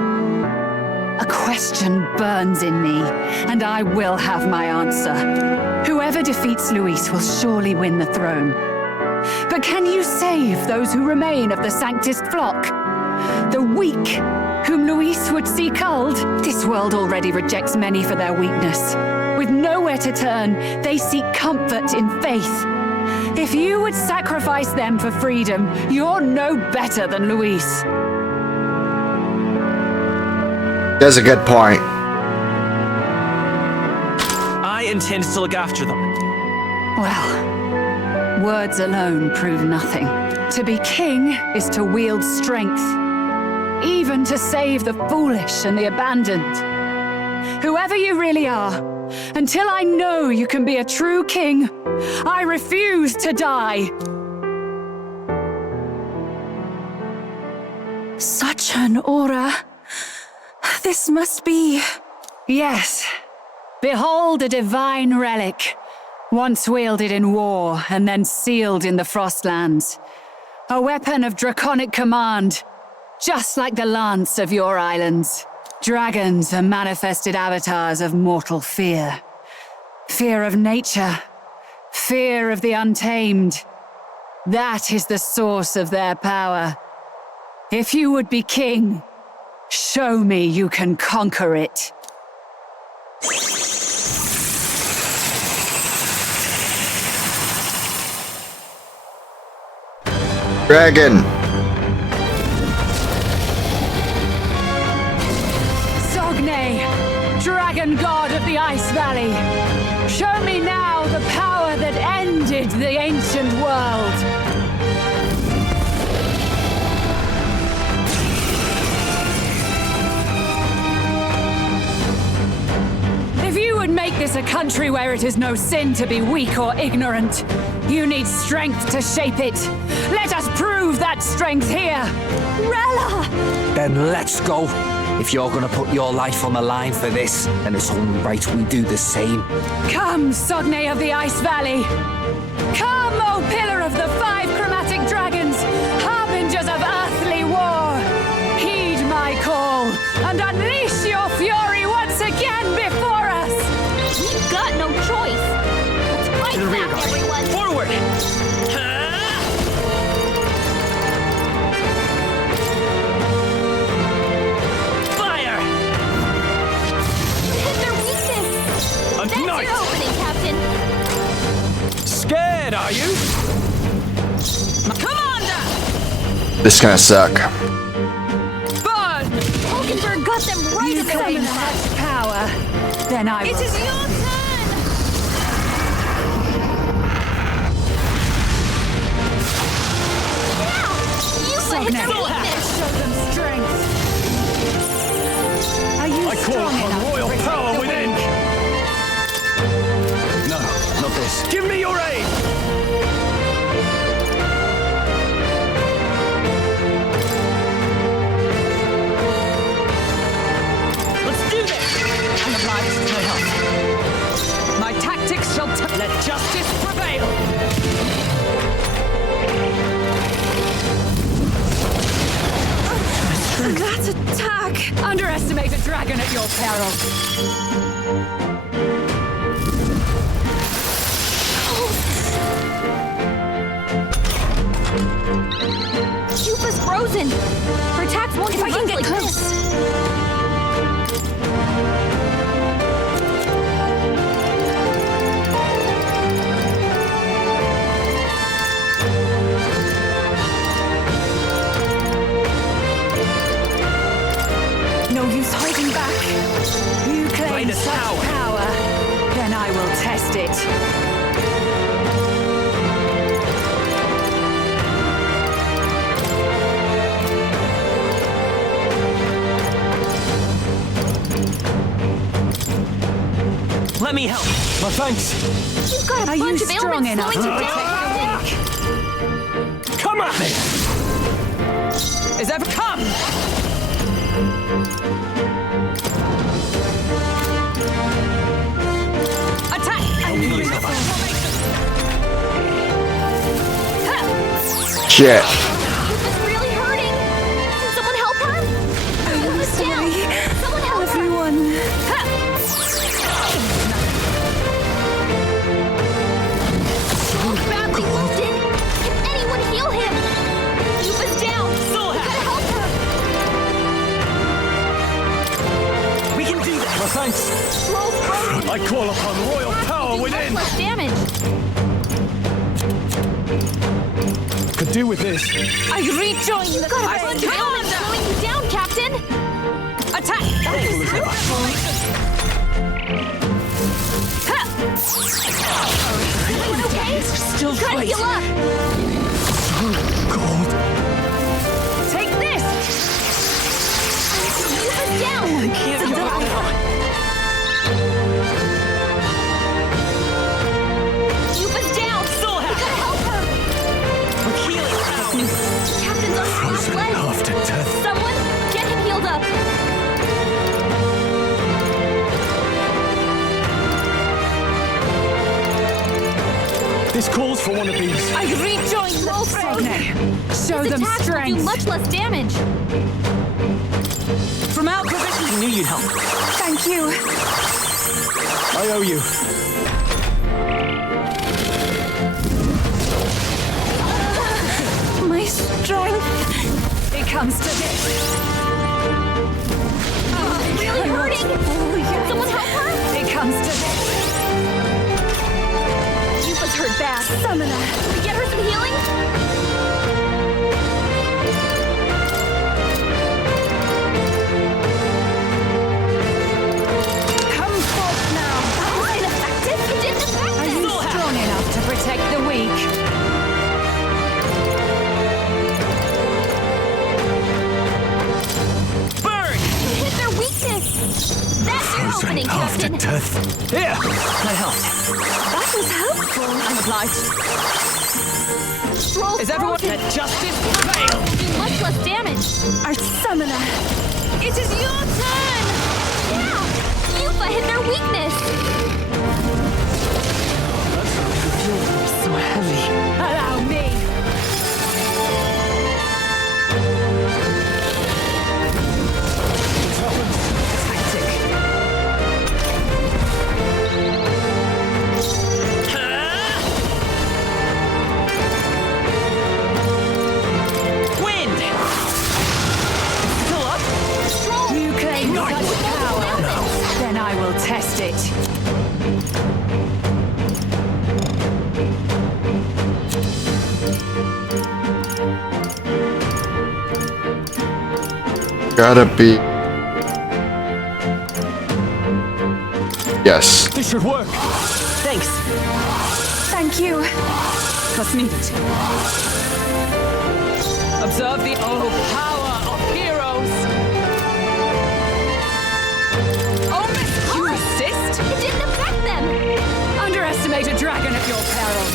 A question burns in me, and I will have my answer. Whoever defeats Luis will surely win the throne. But can you save those who remain of the Sanctist flock? The weak, whom Luis would see culled? This world already rejects many for their weakness. With nowhere to turn, they seek comfort in faith. If you would sacrifice them for freedom, you're no better than Luis. That's a good point. I intend to look after them. Well, words alone prove nothing. To be king is to wield strength, even to save the foolish and the abandoned. Whoever you really are, until I know you can be a true king, I refuse to die. Such an aura. This must be... Yes. Behold a divine relic, once wielded in war and then sealed in the Frostlands. A weapon of draconic command, just like the lance of your islands. Dragons are manifested avatars of mortal fear. Fear of nature. Fear of the untamed. That is the source of their power. If you would be king, show me you can conquer it. Dragon. Sogne, dragon god of the Ice Valley. Show me now the power that ended the ancient world. If you would make this a country where it is no sin to be weak or ignorant, you need strength to shape it. Let us prove that strength here. Rella! Then let's go. If you're gonna put your life on the line for this, then it's only right we do the same. Come, Sogne of the Ice Valley. Come, O pillar of the 5 chromatic dragons, harbingers of earthly war. Heed my call and unleash your fury once again before us. We've got no choice. Let's fight back, everyone. Forward! They're weak This gonna suck. Burn! Hulkenberg got them right in the Claim such power, then I will. It is your turn! Show them strength. Are you I call strong upon enough royal to protect power the within. weak? No, not this. Give me your aid! Let's do this! I'm obliged to help. My tactics shall let justice prevail. That attack! Underestimate a dragon at your peril. Cuba's frozen! Her attacks won't if I can get like close. No use holding back. You claim such power, then I will test it. Let me help. My thanks. You've got a Are bunch you of strong ailments enough slowing to you down! protect the weak? Come at me! Is ever come? Attack! Shit. Cuba's really hurting! Can someone help her? Cuba's down! Someone help Everyone. He's badly wounded! Can anyone heal him? Cuba's down! We gotta help her! We can do this. My thanks. Roll's frozen! I call upon royal power Much within. less damage! Could do with this. I rejoin You've the got a fight. bunch of ailments slowing you down, Captain! Attack! Everyone okay? Still Try to fight. heal up! Cold. Take this! Cuba's down! Cuba's down! We gotta help her! Captain's on his last leg! Half to death. Someone, get him healed up! This calls for one of these. I rejoin the fight. Show His them attacks will do strength. much less damage! From our provision. I knew you'd help. Thank you. I owe you. My strength. It comes to this. Really hurting! Can someone help her? It comes to this. Cuba's hurt bad. Summoner! Can we get her some healing? Come forth now. Was it effective? It didn't affect Are you strong enough to protect the weak? Burn! Hit their weakness! That's your opening, Half to Captain! death. Here! That helped. That was helpful! I'm obliged. Roll Is everyone frozen. let justice prevail? Do much less damage! Our summoner. It is your turn! Yeah! Yufa hit their weakness! So heavy. Allow me. Wind! Still up? You claim such power. Then I will test it. Gotta be. Yes. This should work. Thanks. Thank you. Must need it. Observe the power of heroes. Oh, Miss, you resist? It didn't affect them. Underestimate a dragon at your peril.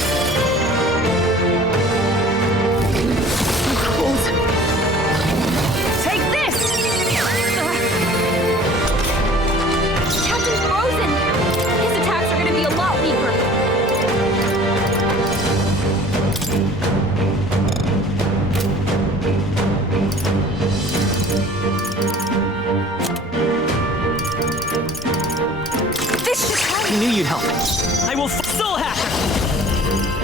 Take this! Captain's frozen. His attacks are going to be a lot weaker. This should help. I knew you'd help. I will soul hacker.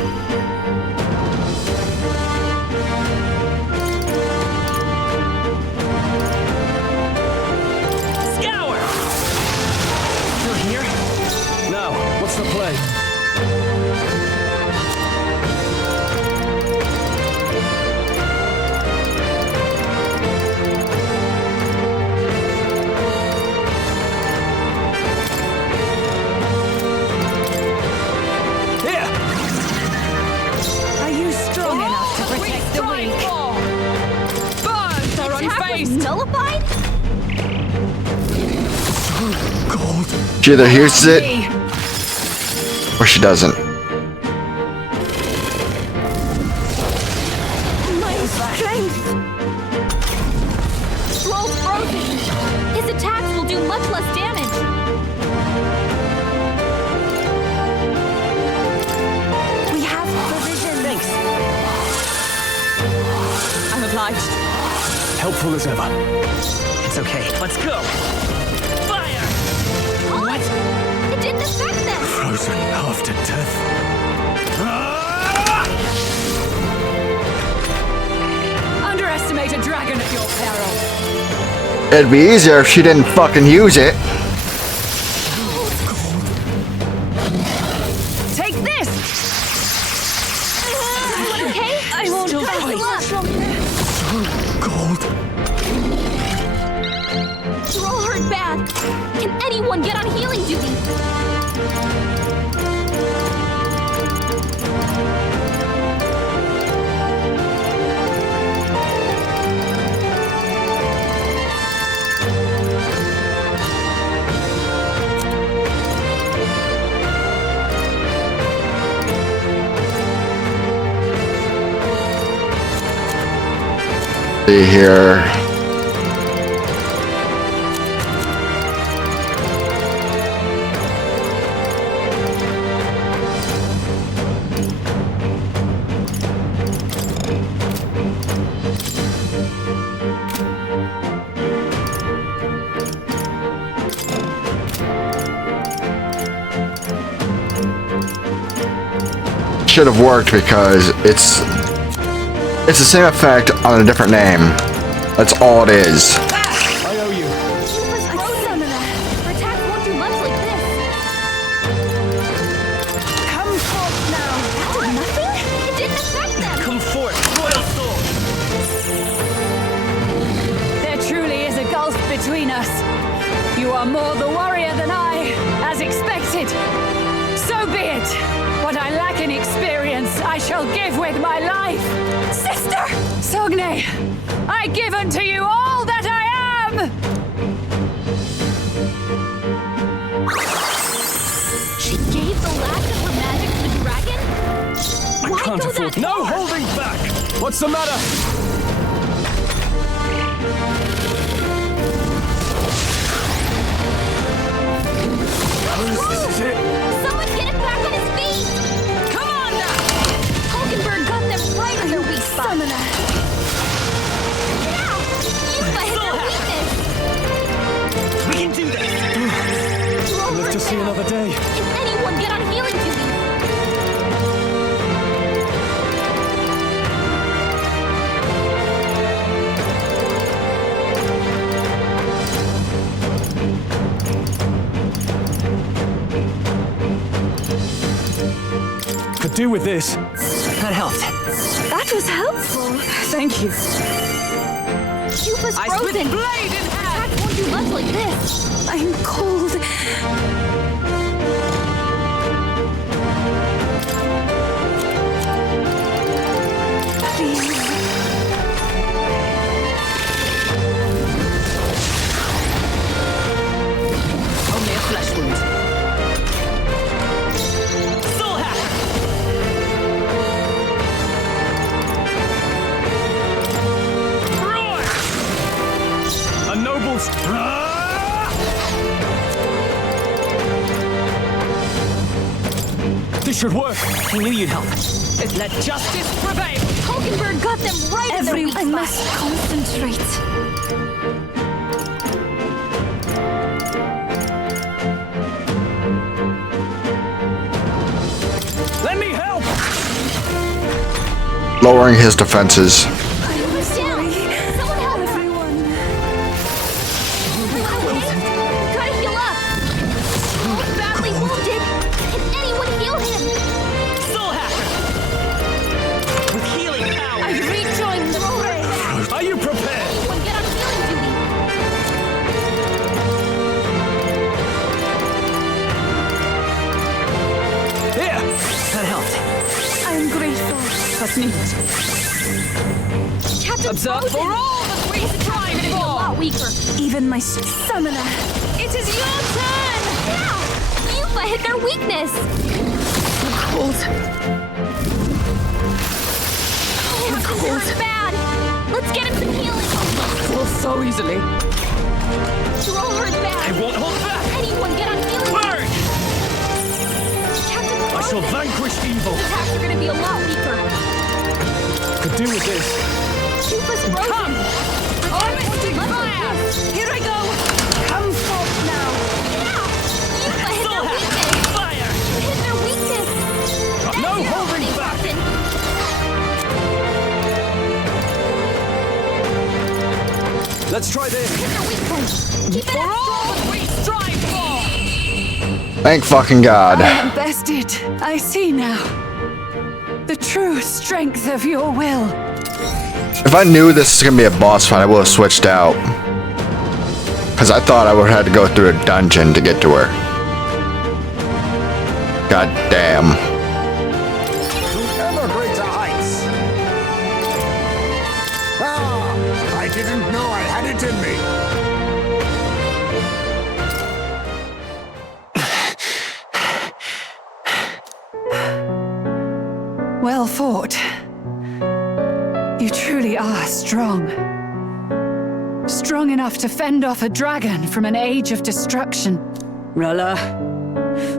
Scour. Still here? Now, what's the play? Are you strong enough to protect the weak? Birds are Attack was unfazed. nullified? She either hears it or she doesn't. My strength. Troll's frozen. His attacks will do much less damage. We have provision. Thanks. I'm obliged. Helpful as ever. It's okay. Let's go. Fire! What? It didn't affect them. Frozen after death. Underestimate a dragon at your peril. It'd be easier if she didn't fucking use it. Take this! Everyone okay? I won't fight. Troll hurt bad. Can anyone get on healing duty? See here. Should have worked because it's the same effect on a different name. That's all it is. I owe you. Her attacks won't do much like this. Come forth now. That did nothing? It didn't affect them. Come forth, royal soul. There truly is a gulf between us. You are more the warrior than I, as expected. So be it. What I lack in experience, I shall give with my life. Sister! Sogne, I give unto you all that I am! She gave the last of her magic to the dragon? Why Can't go afford. that No far? holding back. What's the matter? This is it. Someone get him back on his feet! Come on now! Hulkenberg got them right in their weak spot. Yeah! You fight their weakness! We can do this. Troll Live hurt to see bad. another day. Can anyone get on healing duty? Could do with this. That helped. That was helpful. Thank you. You Yufa's I frozen. spit blade in hand. Attacks won't do much like this. I'm cold. Please. Only a flesh wound. Soul A noble's... This should work. I knew you'd help. Let justice prevail. Hulkenberg got them right in their weak I must spot. concentrate. Let me help! Lowering his defenses. Yufa's down. Someone help her. Try to heal up. He's badly wounded. Can anyone heal him? Soul Hacker! With healing power! I rejoined the fray. Are you prepared? Anyone get on healing duty. Here! That helped. I'm grateful. Trust me. Captain Observe Frozen. for all the These priests attacks are trying gonna be a lot weaker. Even my summoner. It is your turn! Yeah! Yufa hit their weakness! Cold. Oh, this hurts bad! Let's get him some healing! Fall so easily. Throw hurt bad! I won't hold back! Anyone get on healing! Burn! Captain I shall Frozen. vanquish evil. These attacks are gonna be a lot weaker. Could do with this. Yufa's frozen! Come! Harvesting fire! Here I go! Come forth now! Yeah! Yufa hit their weakness! Fire! Hit their weakness! No That's your holding opening, back. Captain. Let's try this. Hit their weak point! Keep it For up! all that we strive for! Thank fucking God. I am bested. I see now. The true strength of your will. If I knew this was gonna be a boss fight, I would have switched out. Because I thought I would have had to go through a dungeon to get to her. God damn. Ever greater heights. Ah, I didn't know I had it in me. Well fought. You truly are strong. Strong enough to fend off a dragon from an age of destruction. Rella,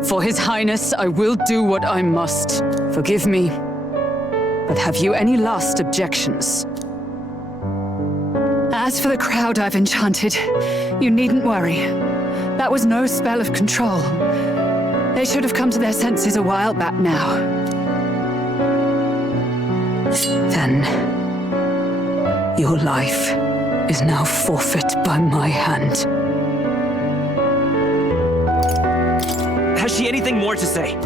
for His Highness, I will do what I must. Forgive me. But have you any last objections? As for the crowd I've enchanted, you needn't worry. That was no spell of control. They should have come to their senses a while back now. Then, your life is now forfeit by my hand. Has she anything more to say?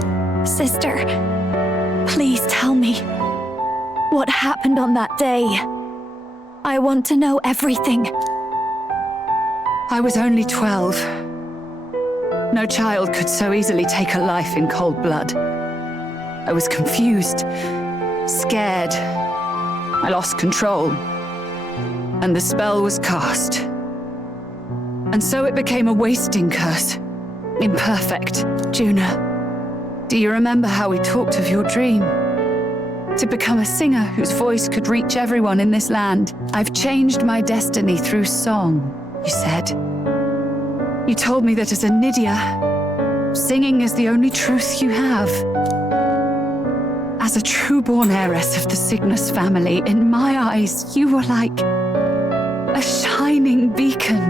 Sister, please tell me. What happened on that day? I want to know everything. I was only 12. No child could so easily take a life in cold blood. I was confused, scared. I lost control. And the spell was cast. And so it became a wasting curse. Imperfect. Juna, do you remember how we talked of your dream? To become a singer whose voice could reach everyone in this land. I've changed my destiny through song, you said. You told me that as a Nydia, singing is the only truth you have. As a true-born heiress of the Cygnus family, in my eyes, you were like a shining beacon.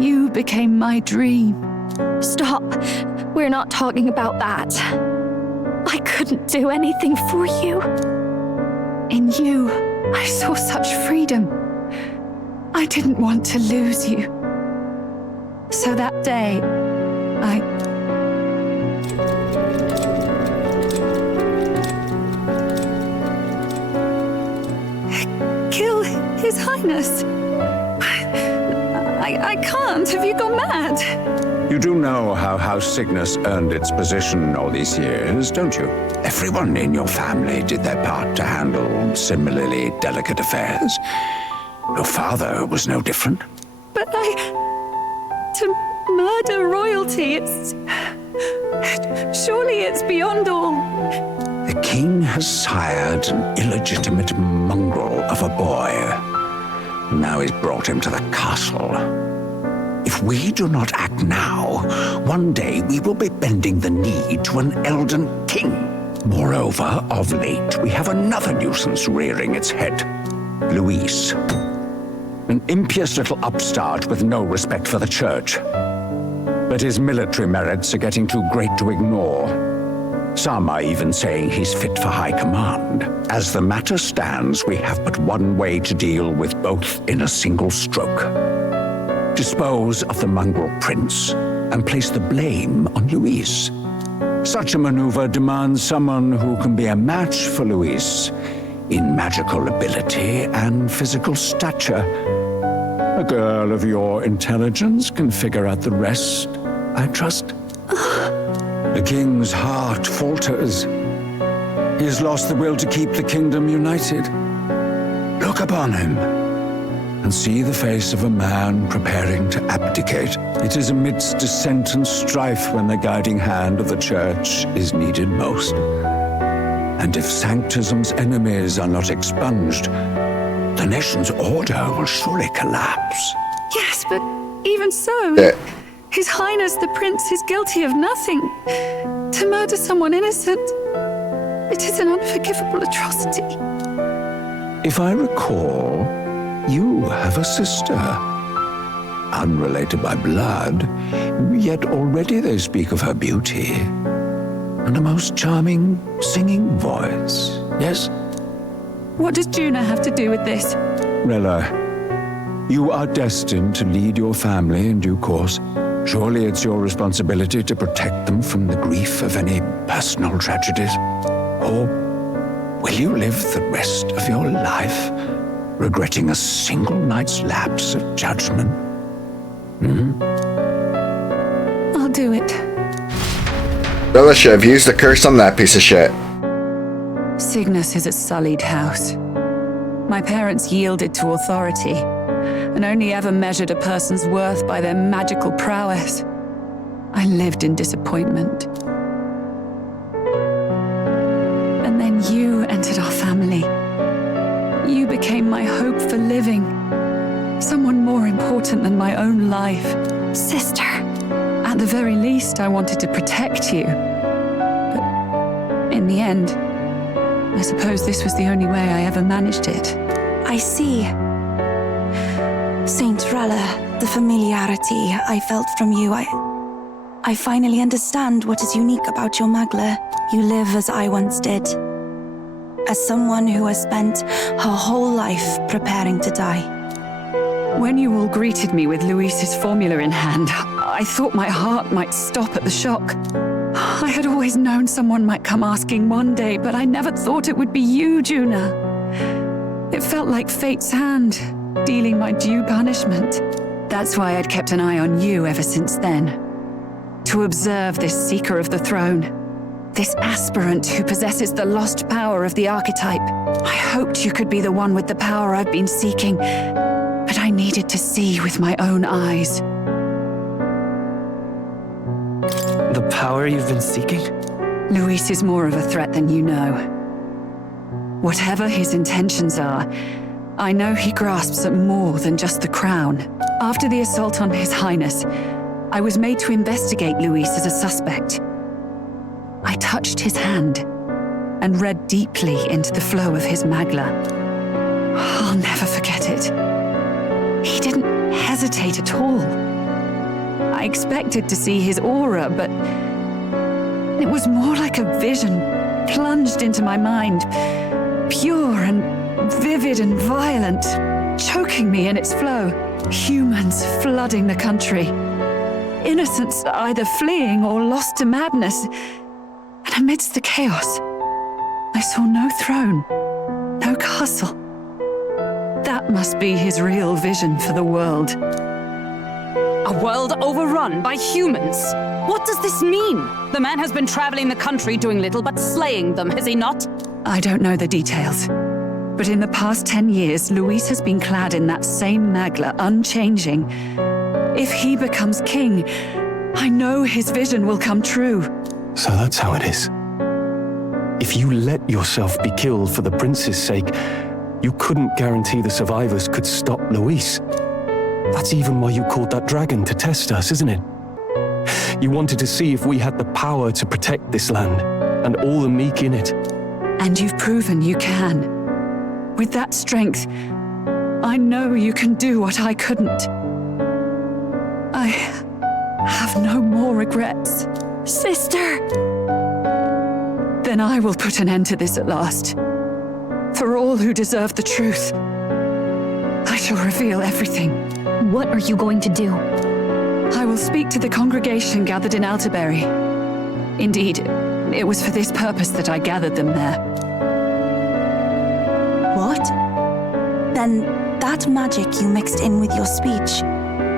You became my dream. Stop. We're not talking about that. I couldn't do anything for you. In you, I saw such freedom. I didn't want to lose you. So that day, I killed His Highness. I can't. Have you gone mad? You do know how House Cygnus earned its position all these years, don't you? Everyone in your family did their part to handle similarly delicate affairs. Your father was no different. But to murder royalty, it's... Surely it's beyond all. The king has sired an illegitimate mongrel of a boy. Now he's brought him to the castle. If we do not act now, one day we will be bending the knee to an Elden king. Moreover, of late, we have another nuisance rearing its head. Luis. An impious little upstart with no respect for the church. But his military merits are getting too great to ignore. Some are even saying he's fit for high command. As the matter stands, we have but one way to deal with both in a single stroke. Dispose of the mongrel prince and place the blame on Luis. Such a maneuver demands someone who can be a match for Luis in magical ability and physical stature. A girl of your intelligence can figure out the rest, I trust. The king's heart falters. He has lost the will to keep the kingdom united. Look upon him and see the face of a man preparing to abdicate. It is amidst dissent and strife when the guiding hand of the church is needed most. And if Sanctism's enemies are not expunged, the nation's order will surely collapse. Yes, but even so... His Highness the Prince is guilty of nothing. To murder someone innocent, it is an unforgivable atrocity. If I recall, you have a sister. Unrelated by blood, yet already they speak of her beauty. And a most charming singing voice, yes? What does Juna have to do with this? Rella, you are destined to lead your family in due course. Surely it's your responsibility to protect them from the grief of any personal tragedies. Or will you live the rest of your life regretting a single night's lapse of judgment? I'll do it. Rella should have used the curse on that piece of shit. Cygnus is a sullied house. My parents yielded to authority, and only ever measured a person's worth by their magical prowess. I lived in disappointment. And then you entered our family. You became my hope for living. Someone more important than my own life. Sister. At the very least, I wanted to protect you. But in the end, I suppose this was the only way I ever managed it. I see. Saint Rella, the familiarity I felt from you, I finally understand what is unique about your Magla. You live as I once did. As someone who has spent her whole life preparing to die. When you all greeted me with Luis's formula in hand, I thought my heart might stop at the shock. I had always known someone might come asking one day, but I never thought it would be you, Juna. It felt like fate's hand, dealing my due punishment. That's why I'd kept an eye on you ever since then. To observe this seeker of the throne. This aspirant who possesses the lost power of the archetype. I hoped you could be the one with the power I've been seeking, but I needed to see with my own eyes. The power you've been seeking? Luis is more of a threat than you know. Whatever his intentions are, I know he grasps at more than just the crown. After the assault on His Highness, I was made to investigate Luis as a suspect. I touched his hand and read deeply into the flow of his Magla. I'll never forget it. He didn't hesitate at all. I expected to see his aura, but it was more like a vision plunged into my mind, pure and vivid and violent, choking me in its flow. Humans flooding the country. Innocents either fleeing or lost to madness. And amidst the chaos, I saw no throne, no castle. That must be his real vision for the world. A world overrun by humans? What does this mean? The man has been traveling the country doing little but slaying them, has he not? I don't know the details. But in the past 10 years, Luis has been clad in that same magla, unchanging. If he becomes king, I know his vision will come true. So that's how it is. If you let yourself be killed for the prince's sake, you couldn't guarantee the survivors could stop Luis. That's even why you called that dragon to test us, isn't it? You wanted to see if we had the power to protect this land, and all the meek in it. And you've proven you can. With that strength, I know you can do what I couldn't. I have no more regrets. Sister! Then I will put an end to this at last. For all who deserve the truth, I shall reveal everything. What are you going to do? I will speak to the congregation gathered in Altaberry. Indeed, it was for this purpose that I gathered them there. What? Then that magic you mixed in with your speech,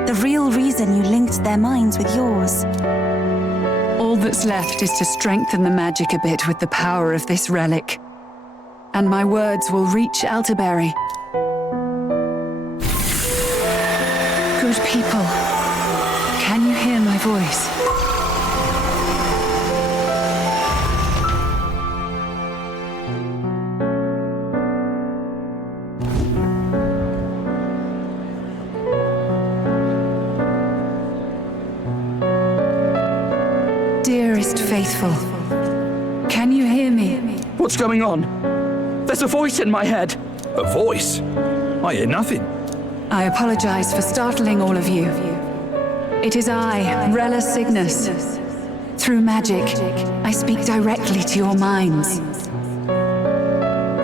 the real reason you linked their minds with yours. All that's left is to strengthen the magic a bit with the power of this relic. And my words will reach Altaberry. Good people, can you hear my voice? Dearest faithful, can you hear me? What's going on? There's a voice in my head. A voice? I hear nothing. I apologize for startling all of you. It is I, Rella Cygnus. Through magic, I speak directly to your minds.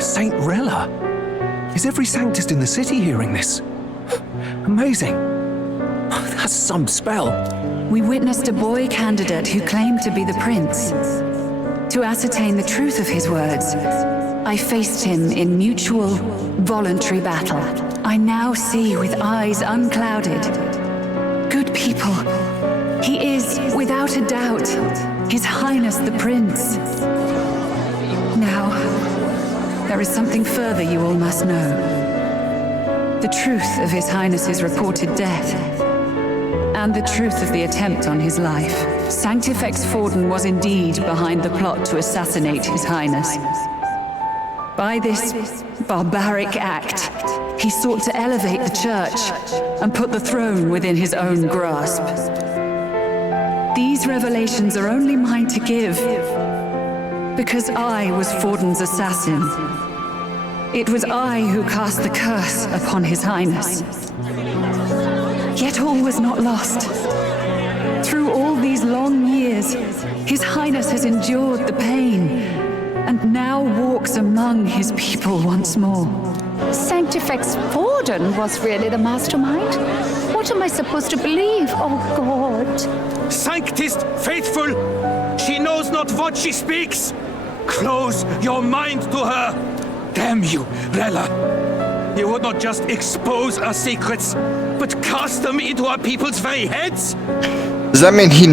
Saint Rella? Is every Sanctist in the city hearing this? Amazing. That's some spell. We witnessed a boy candidate who claimed to be the prince. To ascertain the truth of his words, I faced him in mutual, voluntary battle. I now see with eyes unclouded. Good people, he is, without a doubt, His Highness the Prince. Now, there is something further you all must know. The truth of His Highness's reported death, and the truth of the attempt on his life. Sanctifex Forden was indeed behind the plot to assassinate His Highness. By this barbaric act, he sought to elevate the church and put the throne within his own grasp. These revelations are only mine to give, because I was Forden's assassin. It was I who cast the curse upon His Highness. Yet all was not lost. Through all these long years, His Highness has endured the pain, and now walks among his people once more. Sanctifex Forden was really the mastermind? What am I supposed to believe? Oh, God. Sanctist faithful! She knows not what she speaks! Close your mind to her! Damn you, Rella! You would not just expose our secrets, but cast them into our people's very heads? Does that mean he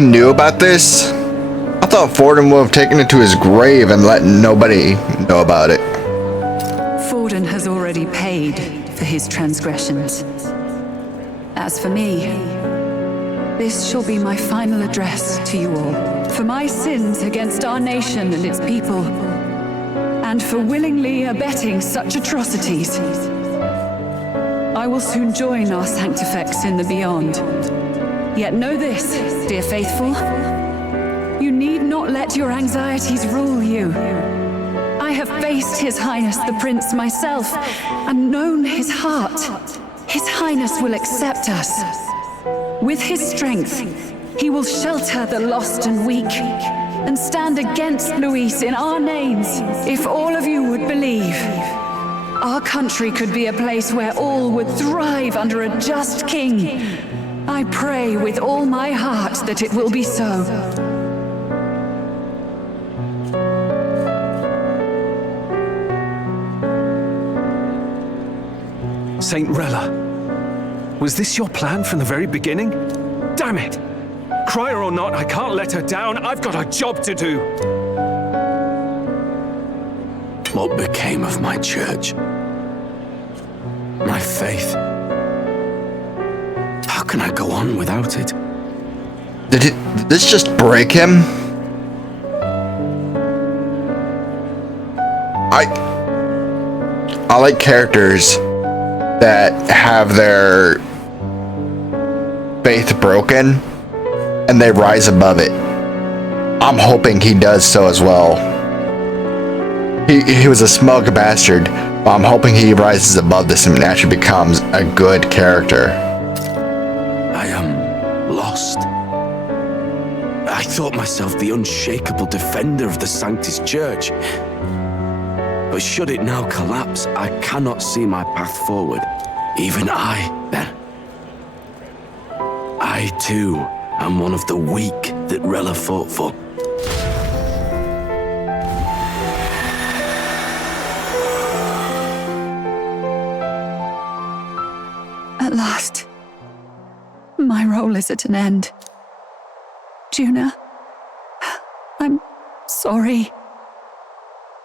knew about this? I thought Forden would have taken it to his grave and let nobody know about it. Forden has already paid for his transgressions. As for me, this shall be my final address to you all. For my sins against our nation and its people, and for willingly abetting such atrocities, I will soon join our Sanctifex in the beyond. Yet know this, dear faithful, you need not let your anxieties rule you. I have faced His Highness the Prince myself, and known his heart. His Highness will accept us. With his strength, he will shelter the lost and weak, and stand against Luis in our names. If all of you would believe, our country could be a place where all would thrive under a just king. I pray with all my heart that it will be so. Saint Rella, was this your plan from the very beginning? Damn it! Crier or not, I can't let her down. I've got a job to do. What became of my church? My faith? How can I go on without it? Did this just break him? I like characters that have their faith broken and they rise above it. I'm hoping he does so as well. He was a smug bastard, but I'm hoping he rises above this and actually becomes a good character. I am lost. I thought myself the unshakable defender of the Sanctus Church. But should it now collapse, I cannot see my path forward. Even I, then. I, too, am one of the weak that Rella fought for. At last, my role is at an end. Juna, I'm sorry.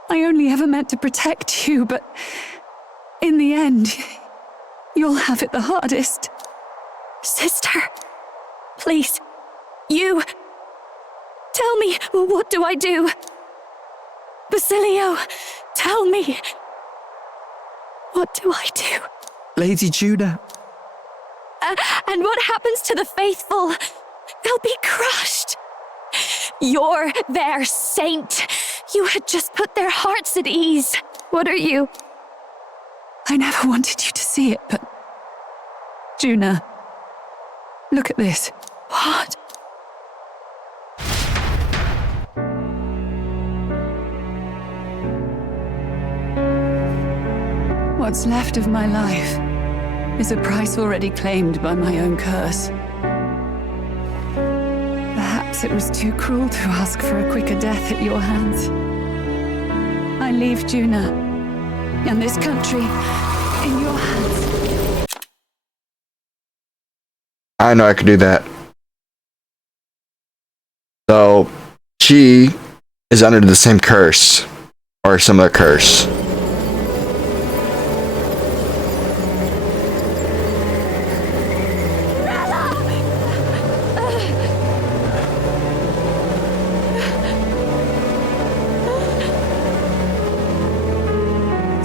I only ever meant to protect you, but in the end, you'll have it the hardest. Sister, please, you... Tell me, what do I do? Basilio, tell me. What do I do? Lady Juna. And what happens to the faithful? They'll be crushed. You're their saint. You had just put their hearts at ease. What are you? I never wanted you to see it, but... Juna, look at this. What? What's left of my life is a price already claimed by my own curse. Perhaps it was too cruel to ask for a quicker death at your hands. I leave Juna and this country in your hands. I know I could do that. So, she is under the same curse, or similar curse.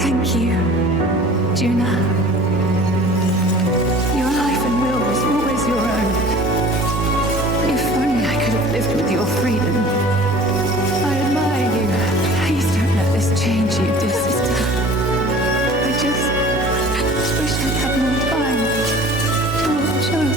Thank you, Juna. Your life and will was always your own. If only I could have lived with your freedom. I admire you. Please don't let this change you, dear sister. I just wish I'd had more time to watch over.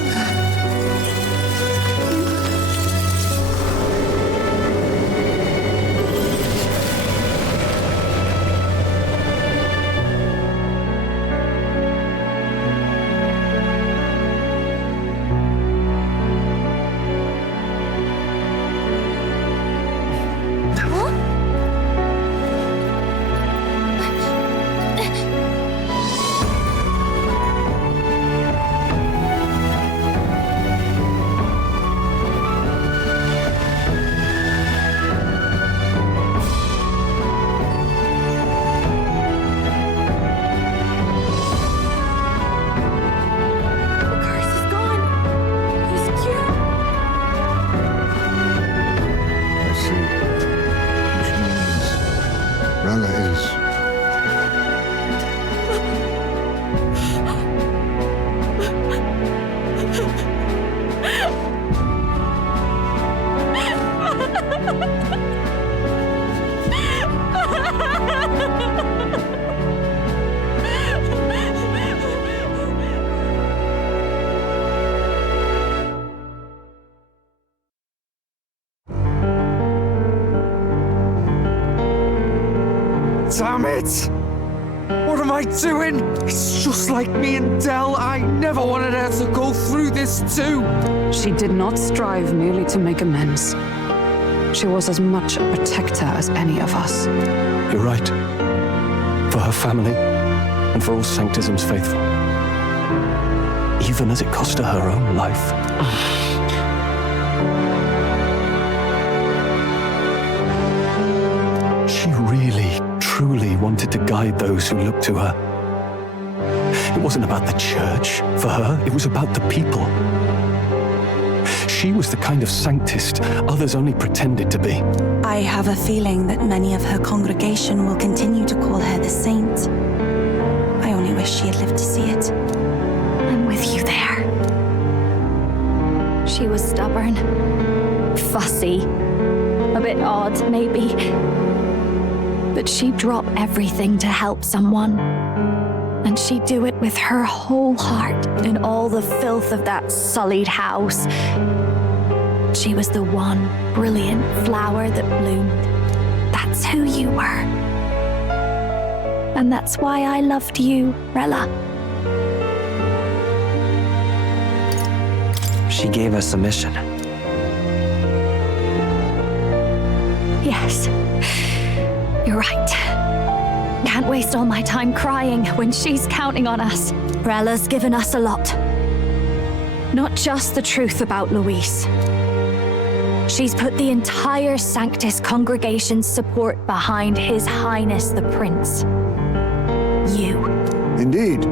Rella is. Damn it! What am I doing? It's just like me and Dell. I never wanted her to go through this too. She did not strive merely to make amends. She was as much a protector as any of us. You're right. For her family, and for all Sanctism's faithful. even as it cost her her own life. She really, truly wanted to guide those who looked to her. It wasn't about the church for her, it was about the people. She was the kind of sanctist others only pretended to be. I have a feeling that many of her congregation will continue to call her the saint. I only wish she had lived to see it. I'm with you there. She was stubborn, fussy, a bit odd, maybe. But she'd drop everything to help someone. And she'd do it with her whole heart in all the filth of that sullied house. She was the one brilliant flower that bloomed. That's who you were. And that's why I loved you, Rella. She gave us a mission. Yes, you're right. Can't waste all my time crying when she's counting on us. Rella's given us a lot. Not just the truth about Luis. She's put the entire Sanctus congregation's support behind His Highness the Prince. You. Indeed.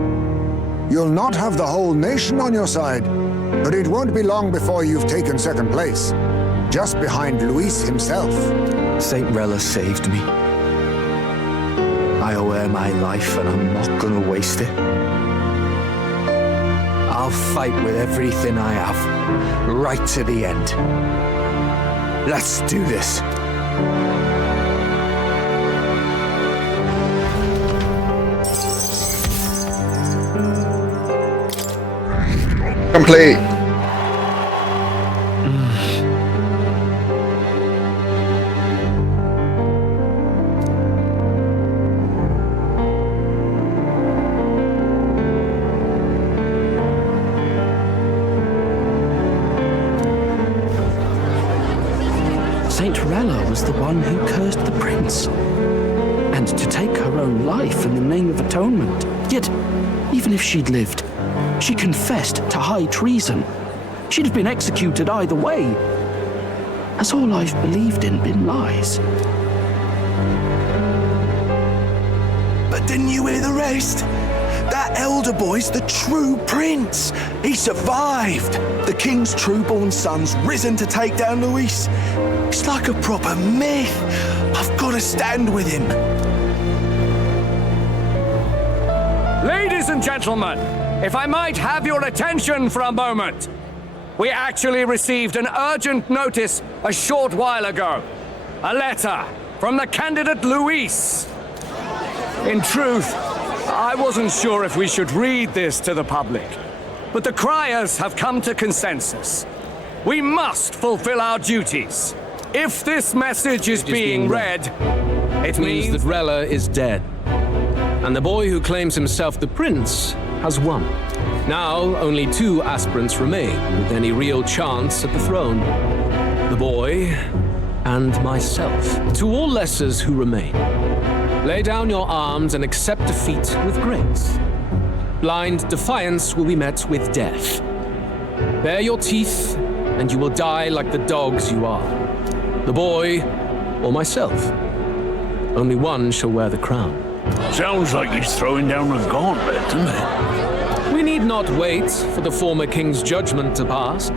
You'll not have the whole nation on your side, but it won't be long before you've taken second place, just behind Luis himself. Saint Rella saved me. I owe her my life, and I'm not gonna waste it. I'll fight with everything I have, right to the end. Let's do this. Complete. Saint Rella was the one who cursed the prince. And to take her own life in the name of atonement. Yet, even if she'd lived, she confessed to high treason. She'd have been executed either way. Has all I've believed in been lies? But didn't you hear the rest? That elder boy's the true prince. He survived. The king's true-born son's risen to take down Luis. It's like a proper myth. I've got to stand with him. Ladies and gentlemen, if I might have your attention for a moment. We actually received an urgent notice a short while ago. A letter from the candidate Luis. In truth, I wasn't sure if we should read this to the public, but the criers have come to consensus. We must fulfill our duties. If this message is being read, it means that Rella is dead. And the boy who claims himself the prince has won. Now, only 2 aspirants remain with any real chance at the throne. The boy and myself. To all lessers who remain, lay down your arms and accept defeat with grace. Blind defiance will be met with death. Bare your teeth, and you will die like the dogs you are. The boy or myself. Only one shall wear the crown. Sounds like he's throwing down a gauntlet, doesn't it? We need not wait for the former king's judgment to pass.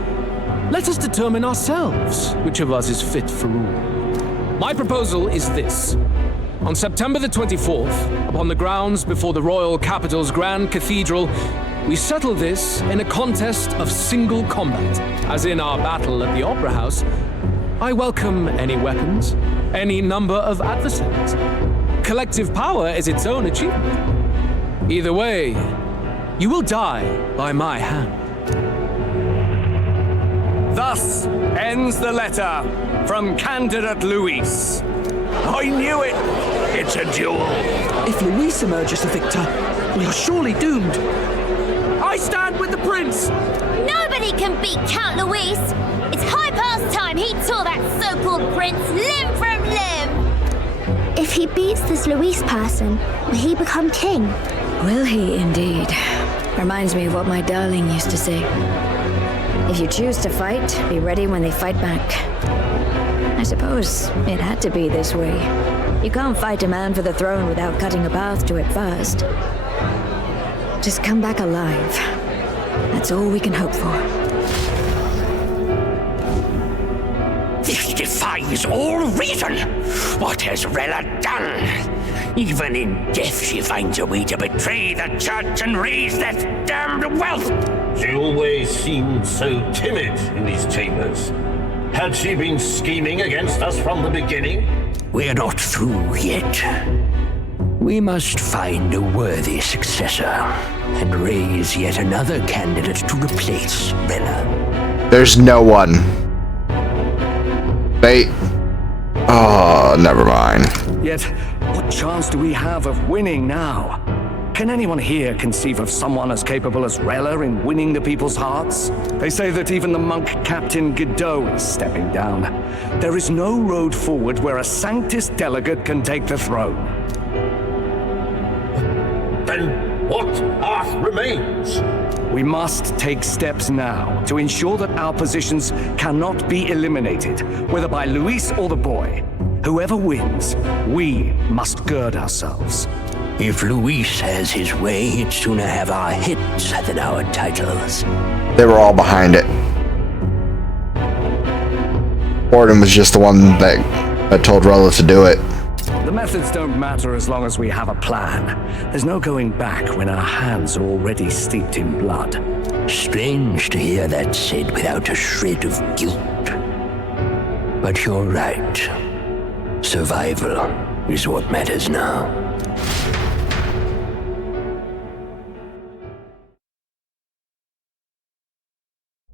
Let us determine ourselves which of us is fit for rule. My proposal is this. On September the 24th, upon the grounds before the royal capital's grand cathedral, we settle this in a contest of single combat, as in our battle at the Opera House. I welcome any weapons, any number of adversaries. Collective power is its own achievement. Either way, you will die by my hand. thus ends the letter from candidate Luis. I knew it! It's a duel. If Luis emerges the victor, we are surely doomed. I stand with the prince! Nobody can beat Count Luis! It's high past time he tore that so-called prince limb from limb! If he beats this Luis person, will he become king? Will he indeed? Reminds me of what my darling used to say. If you choose to fight, be ready when they fight back. I suppose it had to be this way. You can't fight a man for the throne without cutting a path to it first. Just come back alive. That's all we can hope for. This defies all reason. What has Rella done? Even in death, she finds a way to betray the church and raise that damned wealth. She always seemed so timid in these chambers. Had she been scheming against us from the beginning? We're not through yet. We must find a worthy successor and raise yet another candidate to replace Rella. There's no one. Oh, never mind. Yet, what chance do we have of winning now? Can anyone here conceive of someone as capable as Rella in winning the people's hearts? They say that even the monk Captain Godot is stepping down. There is no road forward where a Sanctus delegate can take the throne. Then what path remains? We must take steps now to ensure that our positions cannot be eliminated, whether by Luis or the boy. Whoever wins, we must gird ourselves. If Luis has his way, he'd sooner have our hits than our titles. They were all behind it. Borden was just the one that told Rella to do it. The methods don't matter as long as we have a plan. There's no going back when our hands are already steeped in blood. Strange to hear that said without a shred of guilt. But you're right. Survival is what matters now.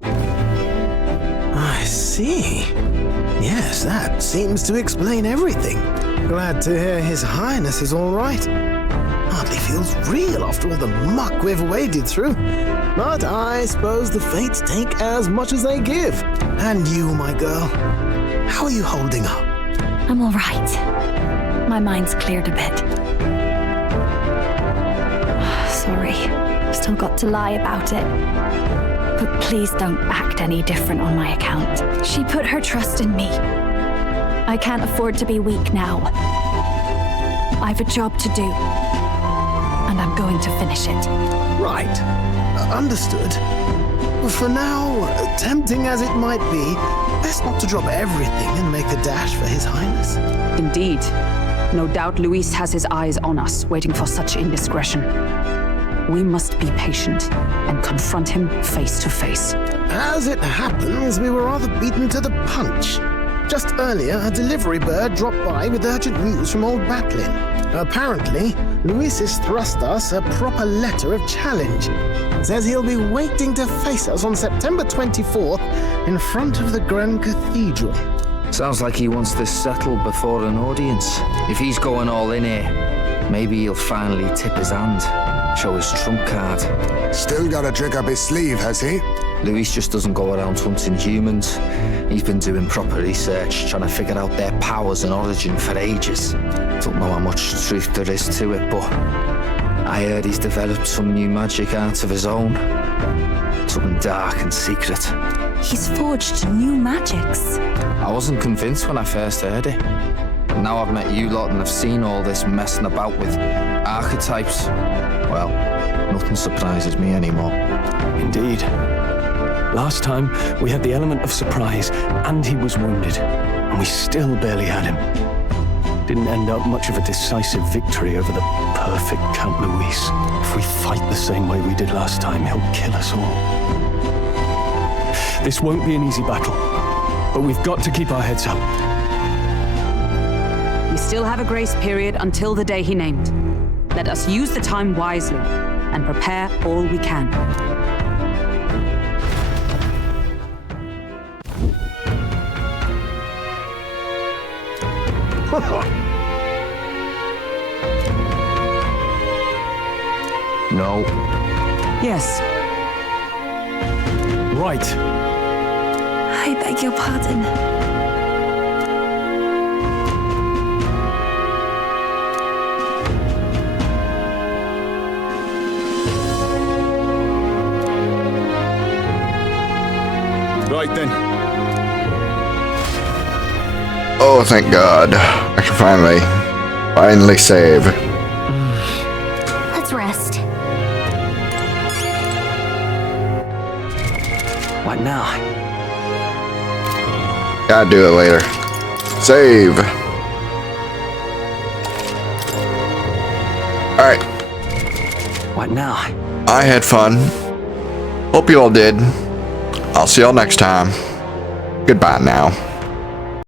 I see. Yes, that seems to explain everything. Glad to hear His Highness is all right. Hardly feels real after all the muck we've waded through. But I suppose the fates take as much as they give. And you, my girl, how are you holding up? I'm all right. My mind's cleared a bit. Sorry, still got to lie about it. But please don't act any different on my account. She put her trust in me. I can't afford to be weak now. I've a job to do. And I'm going to finish it. Right. Understood. For now, tempting as it might be, best not to drop everything and make a dash for His Highness. Indeed. No doubt Luis has his eyes on us, waiting for such indiscretion. We must be patient and confront him face to face. As it happens, we were rather beaten to the punch. Just earlier, a delivery bird dropped by with urgent news from old Batlin. Apparently, Luis has thrust us a proper letter of challenge. Says he'll be waiting to face us on September 24th in front of the Grand Cathedral. Sounds like he wants this settled before an audience. If he's going all in here, maybe he'll finally tip his hand, show his trump card. Still got a trick up his sleeve, has he? Luis just doesn't go around hunting humans. He's been doing proper research, trying to figure out their powers and origin for ages. Don't know how much truth there is to it, but I heard he's developed some new magic art of his own. Something dark and secret. He's forged new magics. I wasn't convinced when I first heard it. But now I've met you lot and I've seen all this messing about with archetypes. Well, nothing surprises me anymore. Indeed. Last time, we had the element of surprise, and he was wounded, and we still barely had him. Didn't end up much of a decisive victory over the perfect Count Luis. If we fight the same way we did last time, he'll kill us all. This won't be an easy battle, but we've got to keep our heads up. We still have a grace period until the day he named. Let us use the time wisely and prepare all we can. No. Yes. Right. I beg your pardon. Right then. Oh, thank God. I can finally save. Let's rest. What now? Gotta do it later. Save. Alright. What now? I had fun. Hope you all did. I'll see y'all next time. Goodbye now.